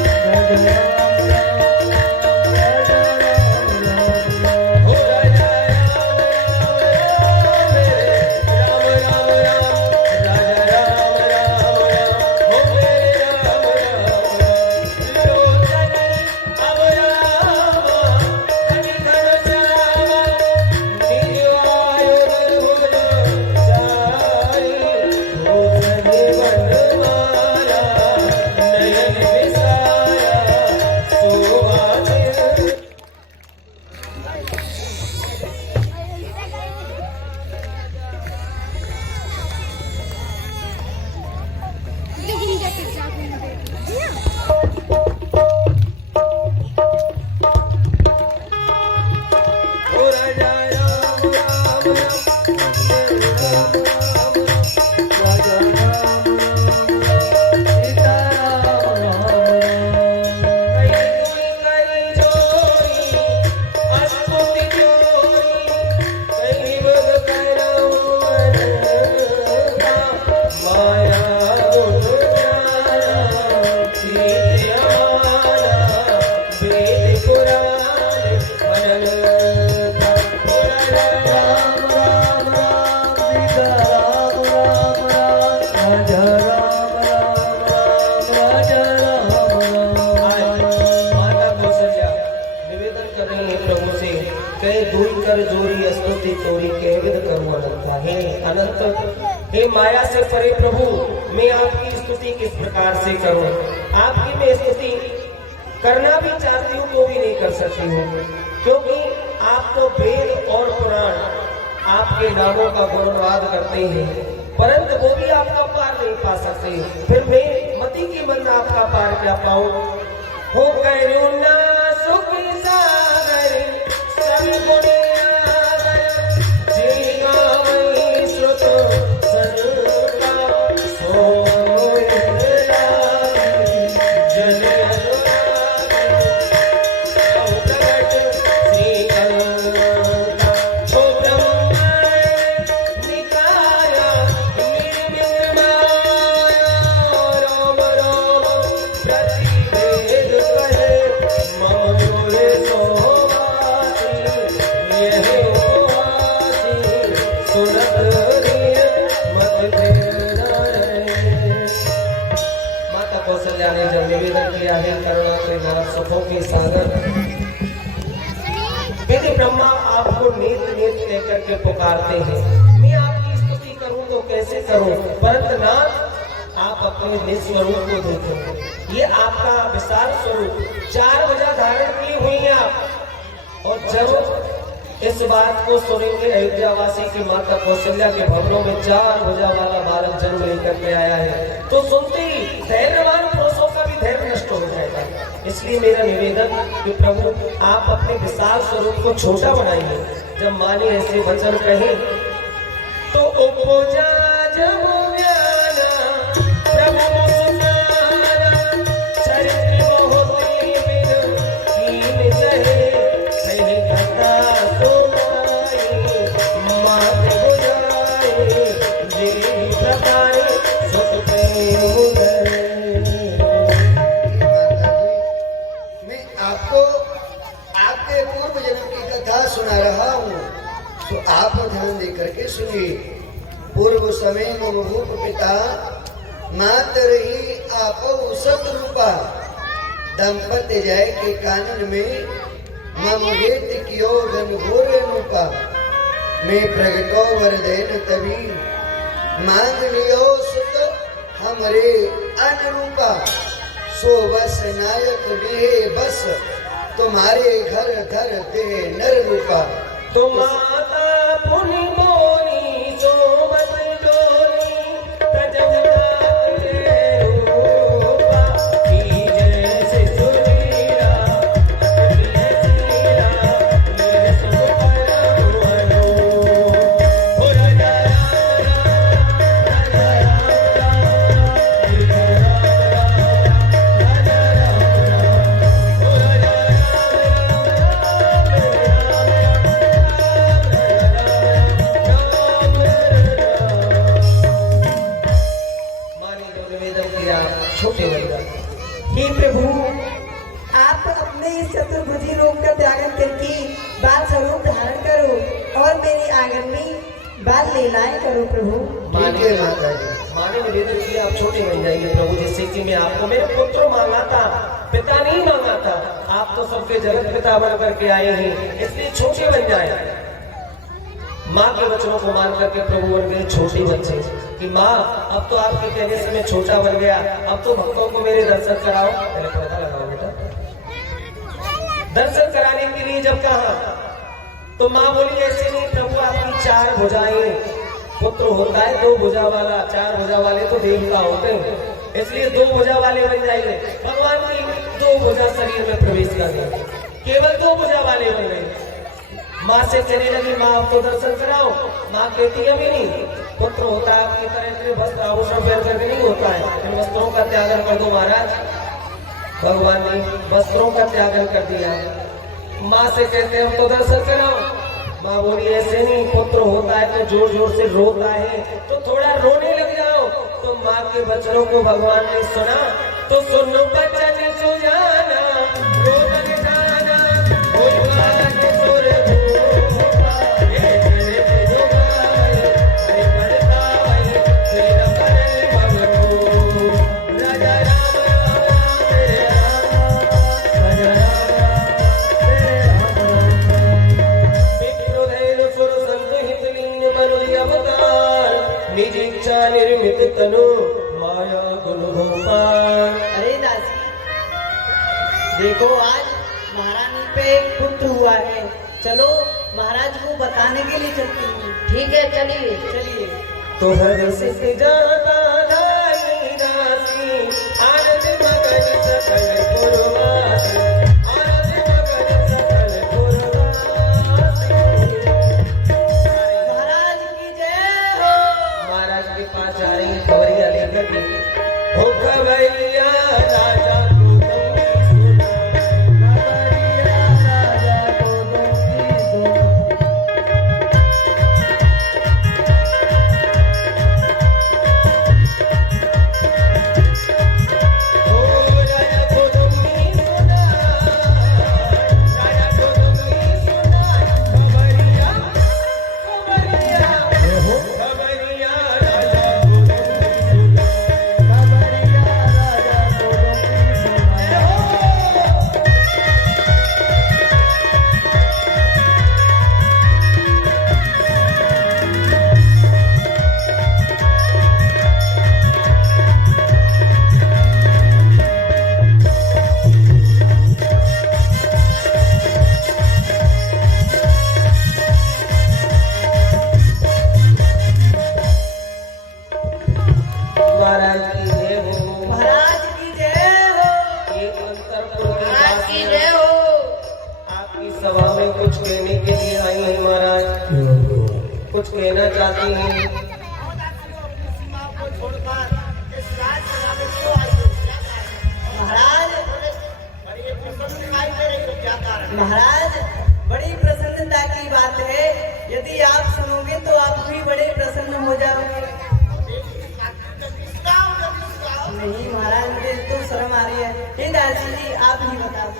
हे माया से परे प्रभु, मैं आपकी स्तुति किस प्रकार से करूं? आपकी मैं स्तुति करना भी चाहती हूँ तो भी नहीं कर सकती हूँ, क्योंकि आप तो वेद और पुराण आपके नामों का गुणगान करते हैं, परंतु वो भी आपका पार नहीं पा सकते। फिर मैं मति की मन आपका पार क्या पाऊं? हो करुणा सुख सागर सब गुण सुखों के सागर यदि ब्रह्मा आपको नेत नेत कहकर के पुकारते हैं, मैं आपकी स्तुति करूं तो कैसे करूं? परंतु नाथ आप अपने निस्वरूप को देखो, ये आपका विशाल स्वरूप 4 भुजा धारण की हुई है आप। और जब इस बात को सुनेंगे, अयोध्यावासी की माता कौशल्या के भवनों में 4 भुजा वाला बालक जन्म लेकर के आया है, तो सुनते ही धैर्यवान पुरुषों का भी धैर्य नष्ट हो जाएगा। इसलिए मेरा निवेदन कि प्रभु आप अपने विशाल स्वरूप को छोटा बनाइए। जब माँ ने ऐसे वचन कहे तो उपजा जब ज्ञाना प्रभु सुनाना, चरित्र बहुत बिन कीन जहे, सही कथा सुनाई मात बुझाए, जी प्रकार सुख प्रेम सुना रहा हूँ, तो आप ध्यान देकर के सुनिए। पूर्व समय ममभूप पिता मातर ही आप सतरूपा, दंपत्य जय के कानन में मम वेद कियो घन घोर अनुपा, मैं प्रगटो वरदेन तभी मांग लियो सुत हमरे अनुरूपा, सो बस नायक देह बस तुम्हारे घर धर दे नर रूपा। तो माता पुनि बोली सो बस डोली तजमुना प्रभु, आप अपने इस चतुर्भुजी रूप का त्यागन करके बाल स्वरूप धारण करो और मेरी आंगन में बाल लीलाएं करो प्रभु। माने निवेदन किया आप छोटे बन जाएंगे प्रभु, जिससे कि मैं आपको मेरे पुत्र मांगा था, पिता नहीं मांगा था। आप तो सबके जगत पिता बन करके आए हैं, इसलिए छोटे बन जाए। माँ के वचनों को मान करके प्रभु बन गए छोटे बच्चे कि माँ अब तो आपके कहने से मैं छोटा बन गया, अब तो भक्तों को मेरे दर्शन कराओ। पहले पर्दा लगाओ बेटा। दर्शन कराने के लिए जब कहा तो माँ बोली ऐसे नहीं प्रभु, आपकी 4 भुजाएं, पुत्र होता है 2 भुजा वाला, 4 भुजा वाले तो देवता होते हैं, इसलिए 2 भुजा वाले बन जाएंगे। भगवान की 2 भुजा शरीर में प्रवेश कर गए, केवल 2 भुजा वाले बन गए। माँ से कहने लगी माँ अब तो दर्शन कराओ। माँ कहती अभी नहीं, पुत्र होता है आपकी तरह इतने वस्त्र आभूषण पहन करके नहीं होता है, इन वस्त्रों का त्यागन कर दो महाराज। भगवान ने वस्त्रों का त्यागन कर दिया। माँ से कहते हम तो दर्शन कराओ। माँ बोली ऐसे नहीं, पुत्र होता है तो जोर जोर से रोता है तो थोड़ा रोने लग जाओ। तो माँ के वचनों को भगवान ने सुना तो सुनो बचन सुजाना, रो लग जाना, निर्मित तनु माया गुण गोपाल। अरे दासी, देखो आज महारानी पे एक पुत्र हुआ है, चलो महाराज को बताने के लिए चलती हूँ। ठीक है चलिए। चलिए। तो हर सिख जाता दाई दासी, आनंद मगन सकल पुरवासी, आनंद मगन सकल पुरवासी। महाराज की जय हो। महाराज के पास जा रही खबरिया लेकर के, हो खबरिया राजा को तुम सुनो, खबरिया राजा को तुम सुनो। कुछ कहना चाहती हैं? महाराज बड़ी प्रसन्नता की बात है, यदि आप सुनोगे तो आप भी बड़े प्रसन्न हो जाओगे। नहीं महाराज, मुझे तो शर्म आ रही है। हे दासी जी आप ही बता दो।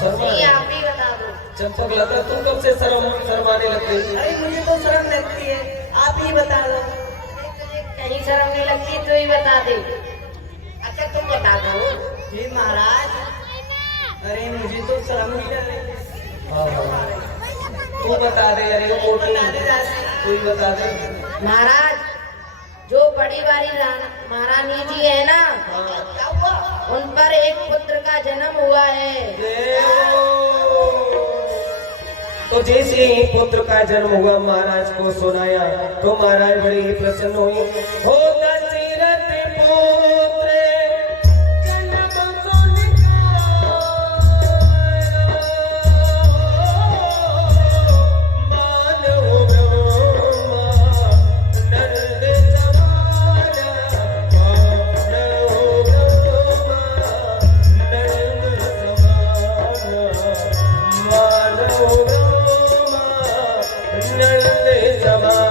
शर्मा नहीं आप ही बता दो। चंपक लता तुम कब से शर्माने लग गई? अरे मुझे तो शर्म लगती है, आप ही बता दो। कहीं शर्म नहीं लगती तो ही बता दे। अच्छा तुम बता दो। हे महाराज, अरे मुझे तो शर्म ही लग रही है। तू बता दे। अरे वो बता दे दासी। तू ही बता दे। महाराज, जो बड़ी वाली महारानी जी है ना, उन पर एक पुत्र का जन्म हुआ है। तो जैसे ही पुत्र का जन्म हुआ महाराज को सुनाया तो महाराज बड़े ही प्रसन्न हुए। हो दशरथ पुत्र जन्म सुनिकारा, मानव ब्रह्मा नंद समाना, मानव ब्रह्मा नंद समाना, मानव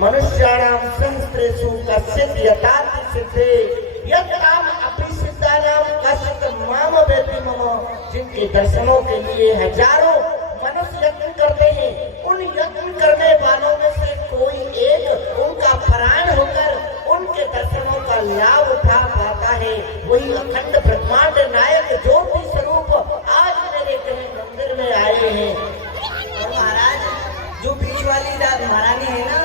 मनुष्याणां सहस्रेषु कश्चित् यथाति सिद्धे यत् काम अपि सिद्धानां कश्चित् माम वेति मम। जिनके दर्शनों के लिए हजारों मनुष्य यत्न करते हैं, उन यत्न करने वालों में से कोई एक उनका परायण होकर उनके दर्शनों का लाभ उठा पाता है। वही अखंड ब्रह्मांड नायक ज्योति स्वरूप आज मेरे कहीं मंदिर में आए हैं। और महाराज, जो बीच वाली महारानी है ना,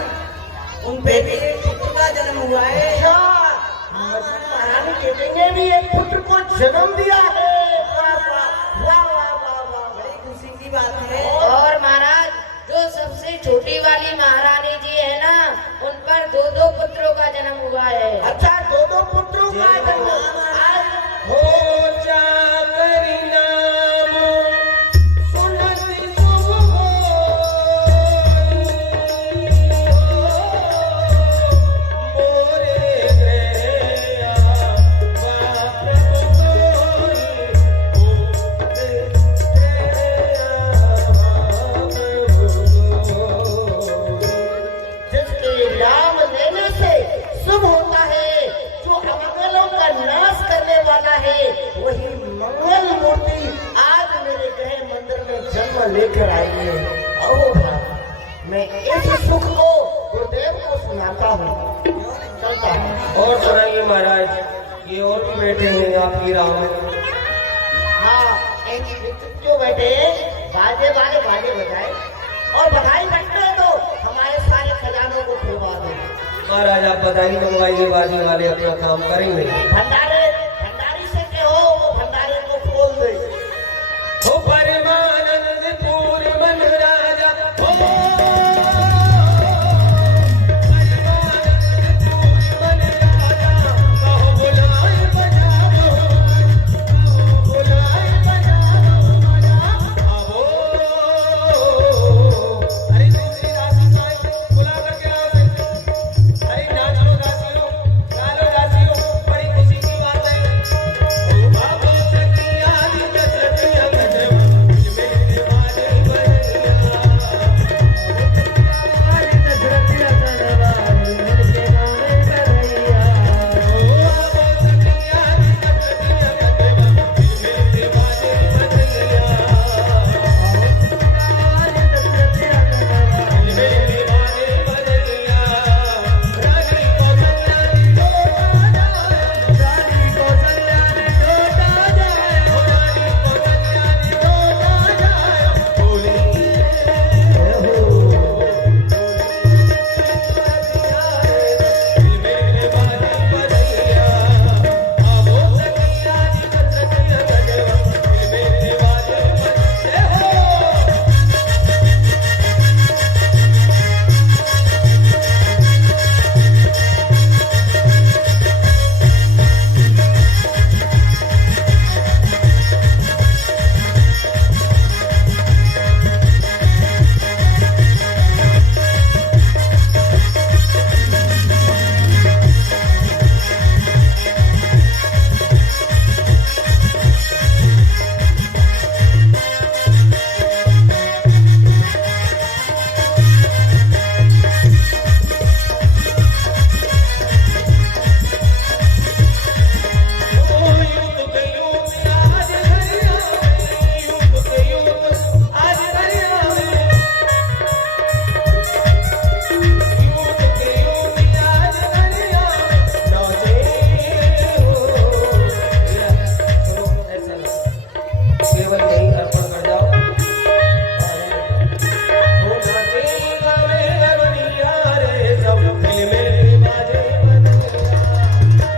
उन पे भी एक पुत्र का जन्म हुआ है। महारानी बेटी ने भी एक पुत्र को जन्म दिया है। वाह वाह वाह वाह वाह वाह, बड़ी खुशी की बात है। और महाराज, जो सबसे छोटी वाली महारानी जी है ना, उन पर 2-2 पुत्रों का जन्म हुआ है। अच्छा, 2-2 पुत्रों का जन्म आज हो जाकरी नाम सुनति शुभ मोरे गया प्रभु जिसके नाम लेने से शुभ होता है, जो अमंगलों का नाश करने वाला है, वही मंगल मूर्ति आज मेरे गृह मंदिर में जन्म लेकर आई है। ओ भाई, मैं इस सुख को गुरुदेव को सुनाता हूँ, चलता हूँ। और सुनाइए महाराज, ये और भी बैठे हैं आपकी राह में। हाँ, एक क्यों बैठे, बाजे वाले बाजे बजाए और बधाई बटने दो, हमारे सारे खजानों को खुलवा दो। महाराज आप बधाई मंगवाइए, बाजी वाले अपना काम करेंगे। भंडारी से कहो वो भंडारे को खोल दे। हो परमानंद पूर्ण मन राजा, हो परमानंद पूर्ण मन राजा, कहो बुलाए बजाओ, कहो बुलाए बजाओ मना आवो। अरे दूसरी राशि बुला करके आओ। अरे नाच लो दासियों, गा लो दासियों, बड़ी खुशी की बात है। ओ बाबा सखिया दी कसरतिया कदम मेरे वाले बरैया, वाले कसरतिया कदम मेरे वाले बरैया। ओ बाबा सखिया दी कसरतिया कदम मेरे वाले बरैया, वाले कसरतिया कदम मेरे वाले बरैया। रानी कौशल्या नी लौटा जाए, रानी कौशल्या नी लौटा जाए, हो रानी कौशल्या नी लौटा जाए। बोली मेरे वाले बरैया, आवो सखिया दी कसरतिया कदम मेरे वाले बरैया। केवल यही अर्पण कर जाओ। हो नाचे गावे रवनिया रे, सब दिल में बाजे बजैया। आवो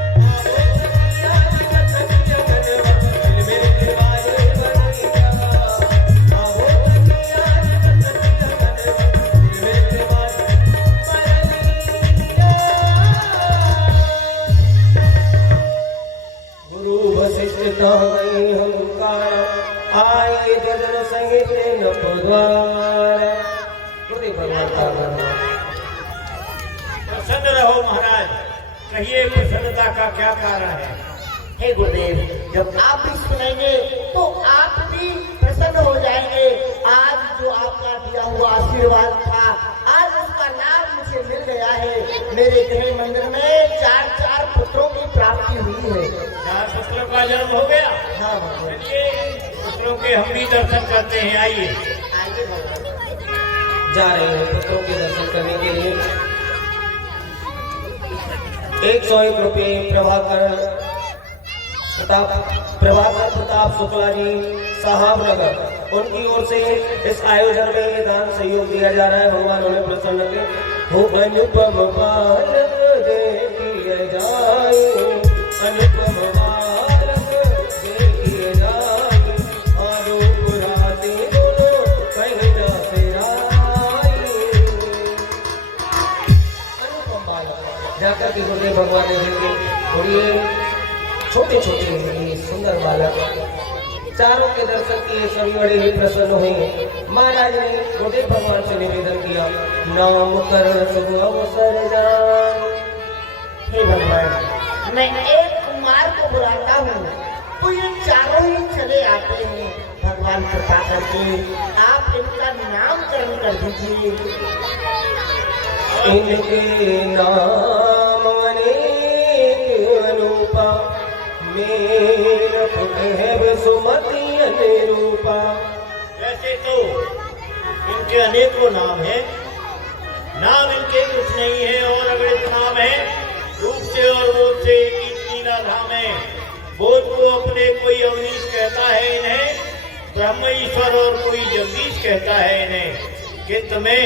सखिया दी कसरतिया कदम दिल में बाजे बजैया। आवो सखिया दी कसरतिया कदम दिल में बाजे बजैया। गुरु वशिष्ठ गई हंकार, आए जदर संगीत न पुद्वार। गुरुदेव भगवान का नाम। प्रसन्न रहो महाराज, कहिए प्रसन्नता का क्या कारण है। हे गुरुदेव, जब आप भी सुनेंगे तो आप भी प्रसन्न हो जाएंगे। आज जो आपका दिया हुआ आशीर्वाद था, आज उसका लाभ मुझे मेरे गृह मंदिर में 4 पुत्रों की प्राप्ति हुई है। 4 पुत्रों का जन्म हो गया। हाँ भगवान। चलिए पुत्रों के हम भी दर्शन करते हैं, आइए। आइए भगवान। जा रहे हैं पुत्रों के दर्शन करने के लिए। 101 रुपये प्रभाकर प्रताप शुक्ला जी साहब नगर, उनकी ओर से इस आयोजन में दान सहयोग दिया जा रहा है। भगवान उन्हें प्रसन्न के हो। अनुपम बालक देखिए जाए, अनुपम बालक देखिए जाए, आरोप राधे दोनों पहना फेराए। अनुपम बालक जाकर के गुरुदेव भगवान ने देखे और ये छोटे छोटे ये सुंदर बालक चारों के दर्शन किए, सभी बड़े ही प्रसन्न हुए। महाराज ने गुरुदेव भगवान से निवेदन किया, नाम कर शुभ अवसर जान। हे भगवान, मैं एक कुमार को बुलाता हूँ तो ये चारों ही चले आते हैं। भगवान कृपा करके आप इनका नामकरण कर दीजिए। इनके नाम अनेक अनूपा, मेरा पुत्र है सुमति अनुरूपा। वैसे तो इनके अनेकों नाम हैं, नाम इनके कुछ नहीं है और अगणित नाम है। रूप से और बोध से एक ही नीला धाम है। बोध को अपने कोई अवनीश कहता है इन्हें, ब्रह्म ईश्वर और कोई जगदीश कहता है इन्हें। किंतु मैं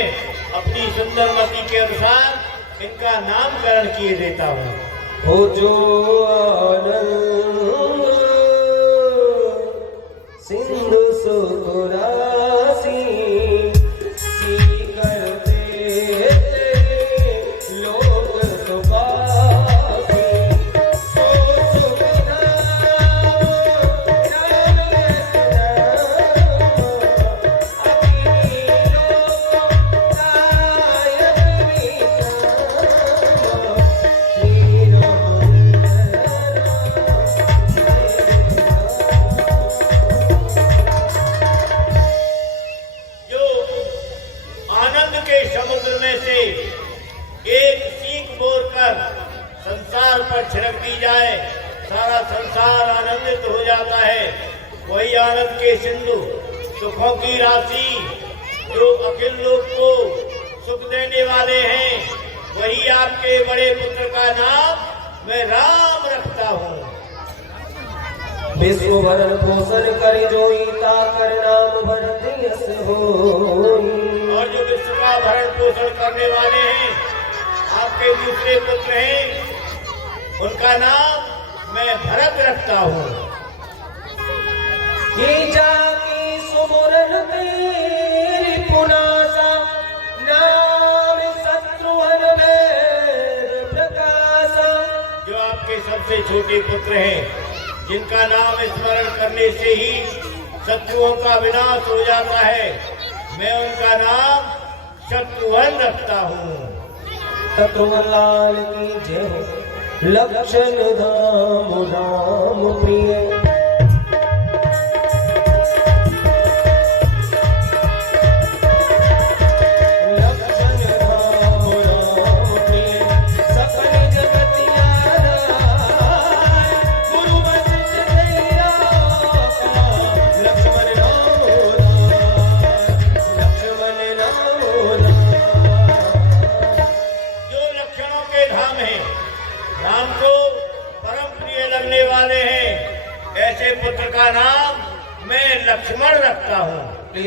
अपनी सुंदरमती के अनुसार इनका नामकरण किए देता हूँ। हो जो आनंद सिंधु सुरासी, करते लोग सुबासी, सो सुखधाम पर छिड़क दी जाए, सारा संसार आनंदित हो जाता है। वही आनंद के सिंधु, सुखों की राशि, जो अखिल लोक को सुख देने वाले हैं, वही आपके बड़े पुत्र का नाम मैं राम रखता हूँ। विश्व भरण पोषण कर जोईता कर नाम भरत यस होई। और जो विश्व का भरण पोषण करने वाले हैं, आपके दूसरे पुत्र हैं, उनका नाम मैं भरत रखता हूँ। ये जाकी सुमरन तेरी पुनासा, नाम शत्रुघ्न में प्रकाशा। जो आपके सबसे छोटे पुत्र हैं, जिनका नाम स्मरण करने से ही शत्रुओं का विनाश हो जाता है, मैं उनका नाम शत्रुघ्न रखता हूँ। शत्रुघ्न लाल की जय हो। लक्षण धाम राम प्रिय, लक्षण धाम राम प्रिय, सकल जगतिया राय, गुरु वशिष्ठ तेरा लक्ष्मण राम लक्ष्मण राम। जो लक्षणों के धाम हैं, राम को परम प्रिय लगने वाले हैं, ऐसे पुत्र का नाम मैं लक्ष्मण रखता हूँ।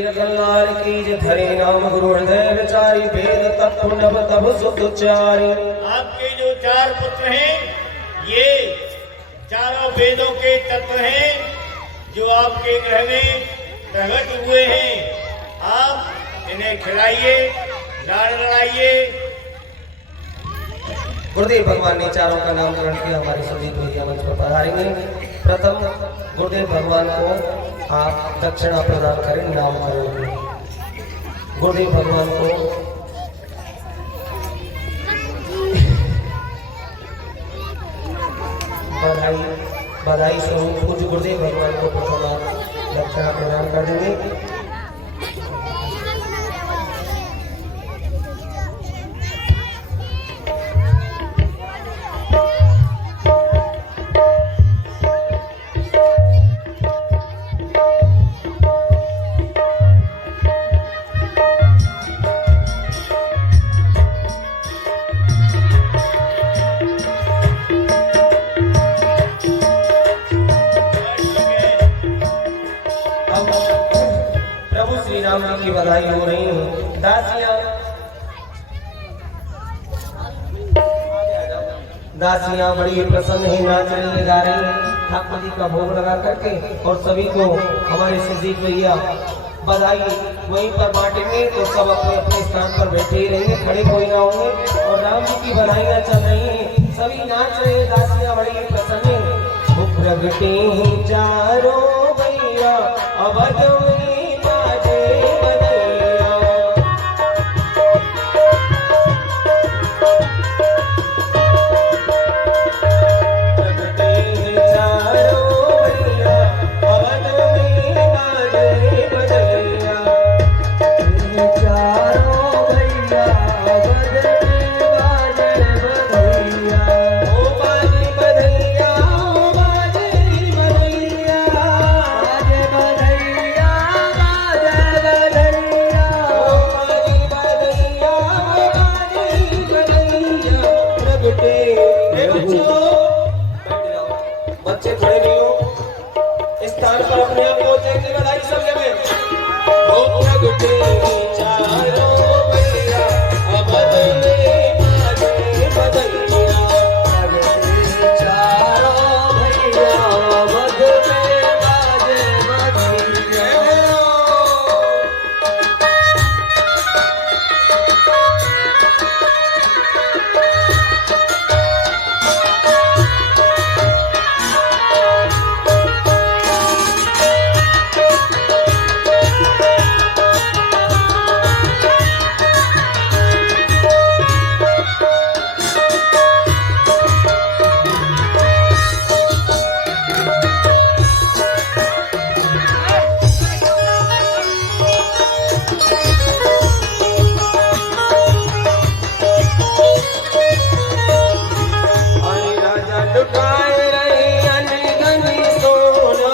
लाल की जय। धरे नाम गुरु हृदय विचारी, वेद तत्व नभ तब सुचारी। आपके जो 4 पुत्र हैं, ये चारों वेदों के तत्व हैं, जो आपके गृह में प्रकट हुए हैं। आप इन्हें खिलाइए, लाड़ लड़ाइए। गुरुदेव भगवान ने चारों का नामकरण किया। हमारे सभी भैया मंच पर पधारेंगे। प्रथम गुरुदेव भगवान को आप दक्षिणा प्रदान करें नामकरण की। गुरुदेव भगवान को बधाई स्वरूप पूज्य गुरुदेव भगवान को प्रथम आप दक्षिणा प्रदान कर देंगे। बधाई हो रही हूँ। दासियां बड़ी प्रसन्न है, नाच रही गा रही हैं ठाकुर जी का भोग लगा करके, और सभी को हमारे सुजीत भैया बधाई वहीं पर बांटेंगे। तो सब अपने अपने स्थान पर बैठे ही रहेंगे, खड़े कोई ना होंगे। और राम जी की बधाइयां चल रही हैं, सभी नाच रहे हैं, दासियां बड़ी प्रसन्न है। प्रगटे चारों भैया अवध में बाजे बधैया, प्रगटे चारों भैया अवध में बाजे बधैया, चारों भैया अवध में बाजे बधैया, ओ बाजे बधैया, ओ बाजे बधैया, बाजे बधैया, बाजे बधैया, ओ बाजे बधैया, बाजे बधैया, प्रगटे बच्चे खड़े नहीं हो, इस स्थान पर अपने आप को देंगे बधाई सब जगह। ओ प्रगटे चारों भैया अवध में बाजे बधैया, प्रगटे चारों भैया अवध में बाजे बधैया। अरे राजा लुटाए रहे अनगन सोना,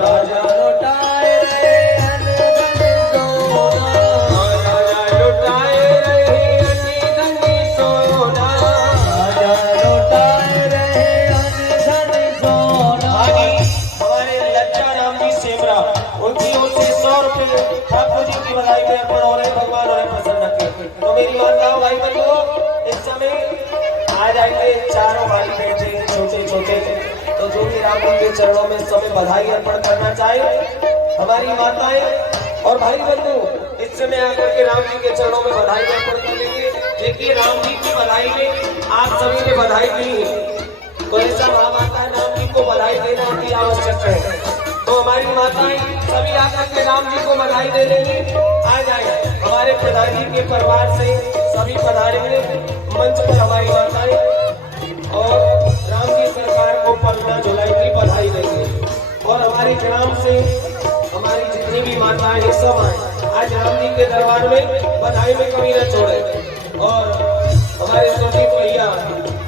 राजा लुटाए रहे अनगन सोना, राजा लुटाए रहे अनगन सोना, राजा लुटाए रहे अनगन सोना। हमारे लज्जा राम जी सेमरा, उनकी ओर से 100 रुपये ठाकुर जी की बधाई में अर्पण हो रहे। भगवान उन्हें प्रसन्न रखे। तो मेरी माताओं भाई बंधुओं, इस समय आ जाएंगे चारों भाई बैठे छोटे छोटे, तो जो भी राम जी के चरणों में समय बधाई अर्पण करना चाहे, हमारी माताएं और भाई बंधु इस समय आकर के राम जी के चरणों में बधाई अर्पण कर लेंगे। देखिए राम जी की बधाई में आप सभी ने बधाई दी, तो ऐसा भाव आता है राम जी को बधाई देना अति आवश्यक है। तो हमारी माताएं सभी आकर के राम जी को बधाई दे देंगे। आ जाए हमारे प्रधान जी के परिवार से सभी पधारेंगे मंच पर हमारी माताएं, और राम जी सरकार को पन्ना झुलाएंगी, बधाई देंगे। और हमारे ग्राम से हमारी जितनी भी माताएं हैं सब आए, आज राम जी के दरबार में बधाई में कमी न छोड़े। और हमारे सुजीत भैया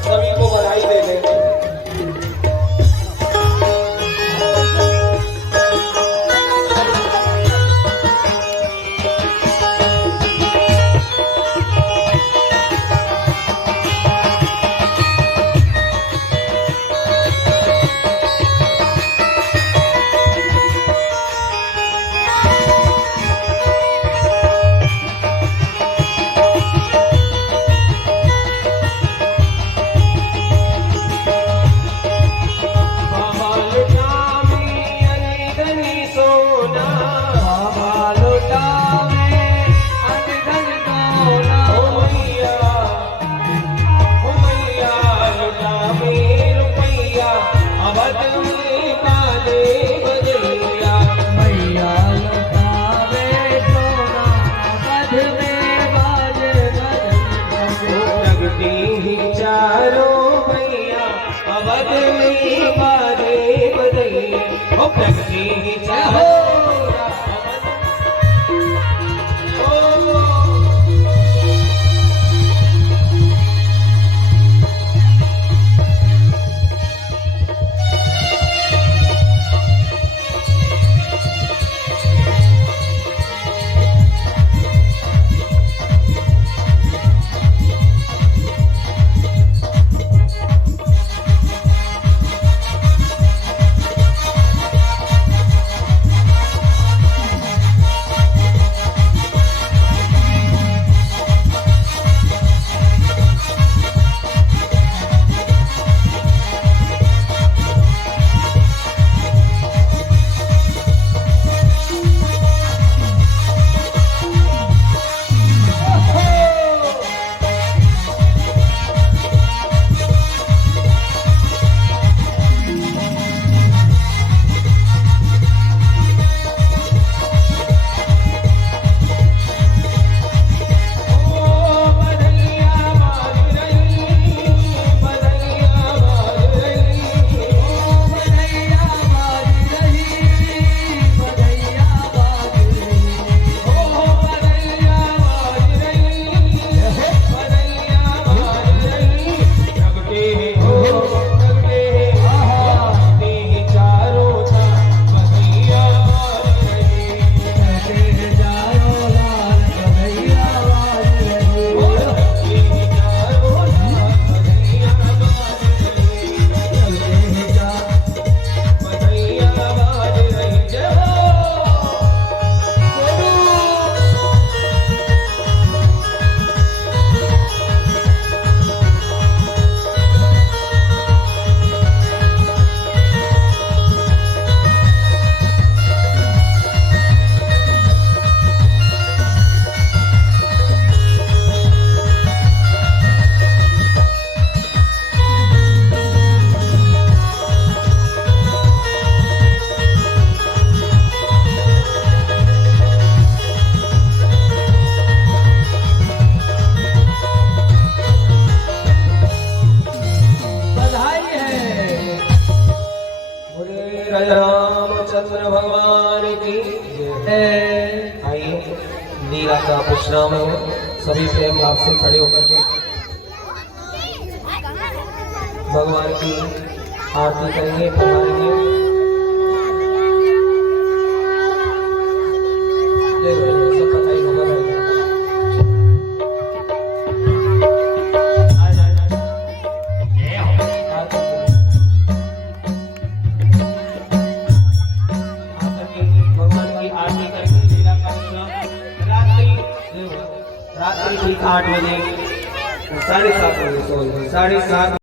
सभी को बधाई दे देंगे। विश्राम है सभी प्रेम भाव से खड़े होकर के भगवान की आरती करेंगे, पधारेंगे। ले लो, सब बताइए भगवान की आरती करेंगे। लीला का रात्रि ठीक 8 बजे 7:30 बजे 7:30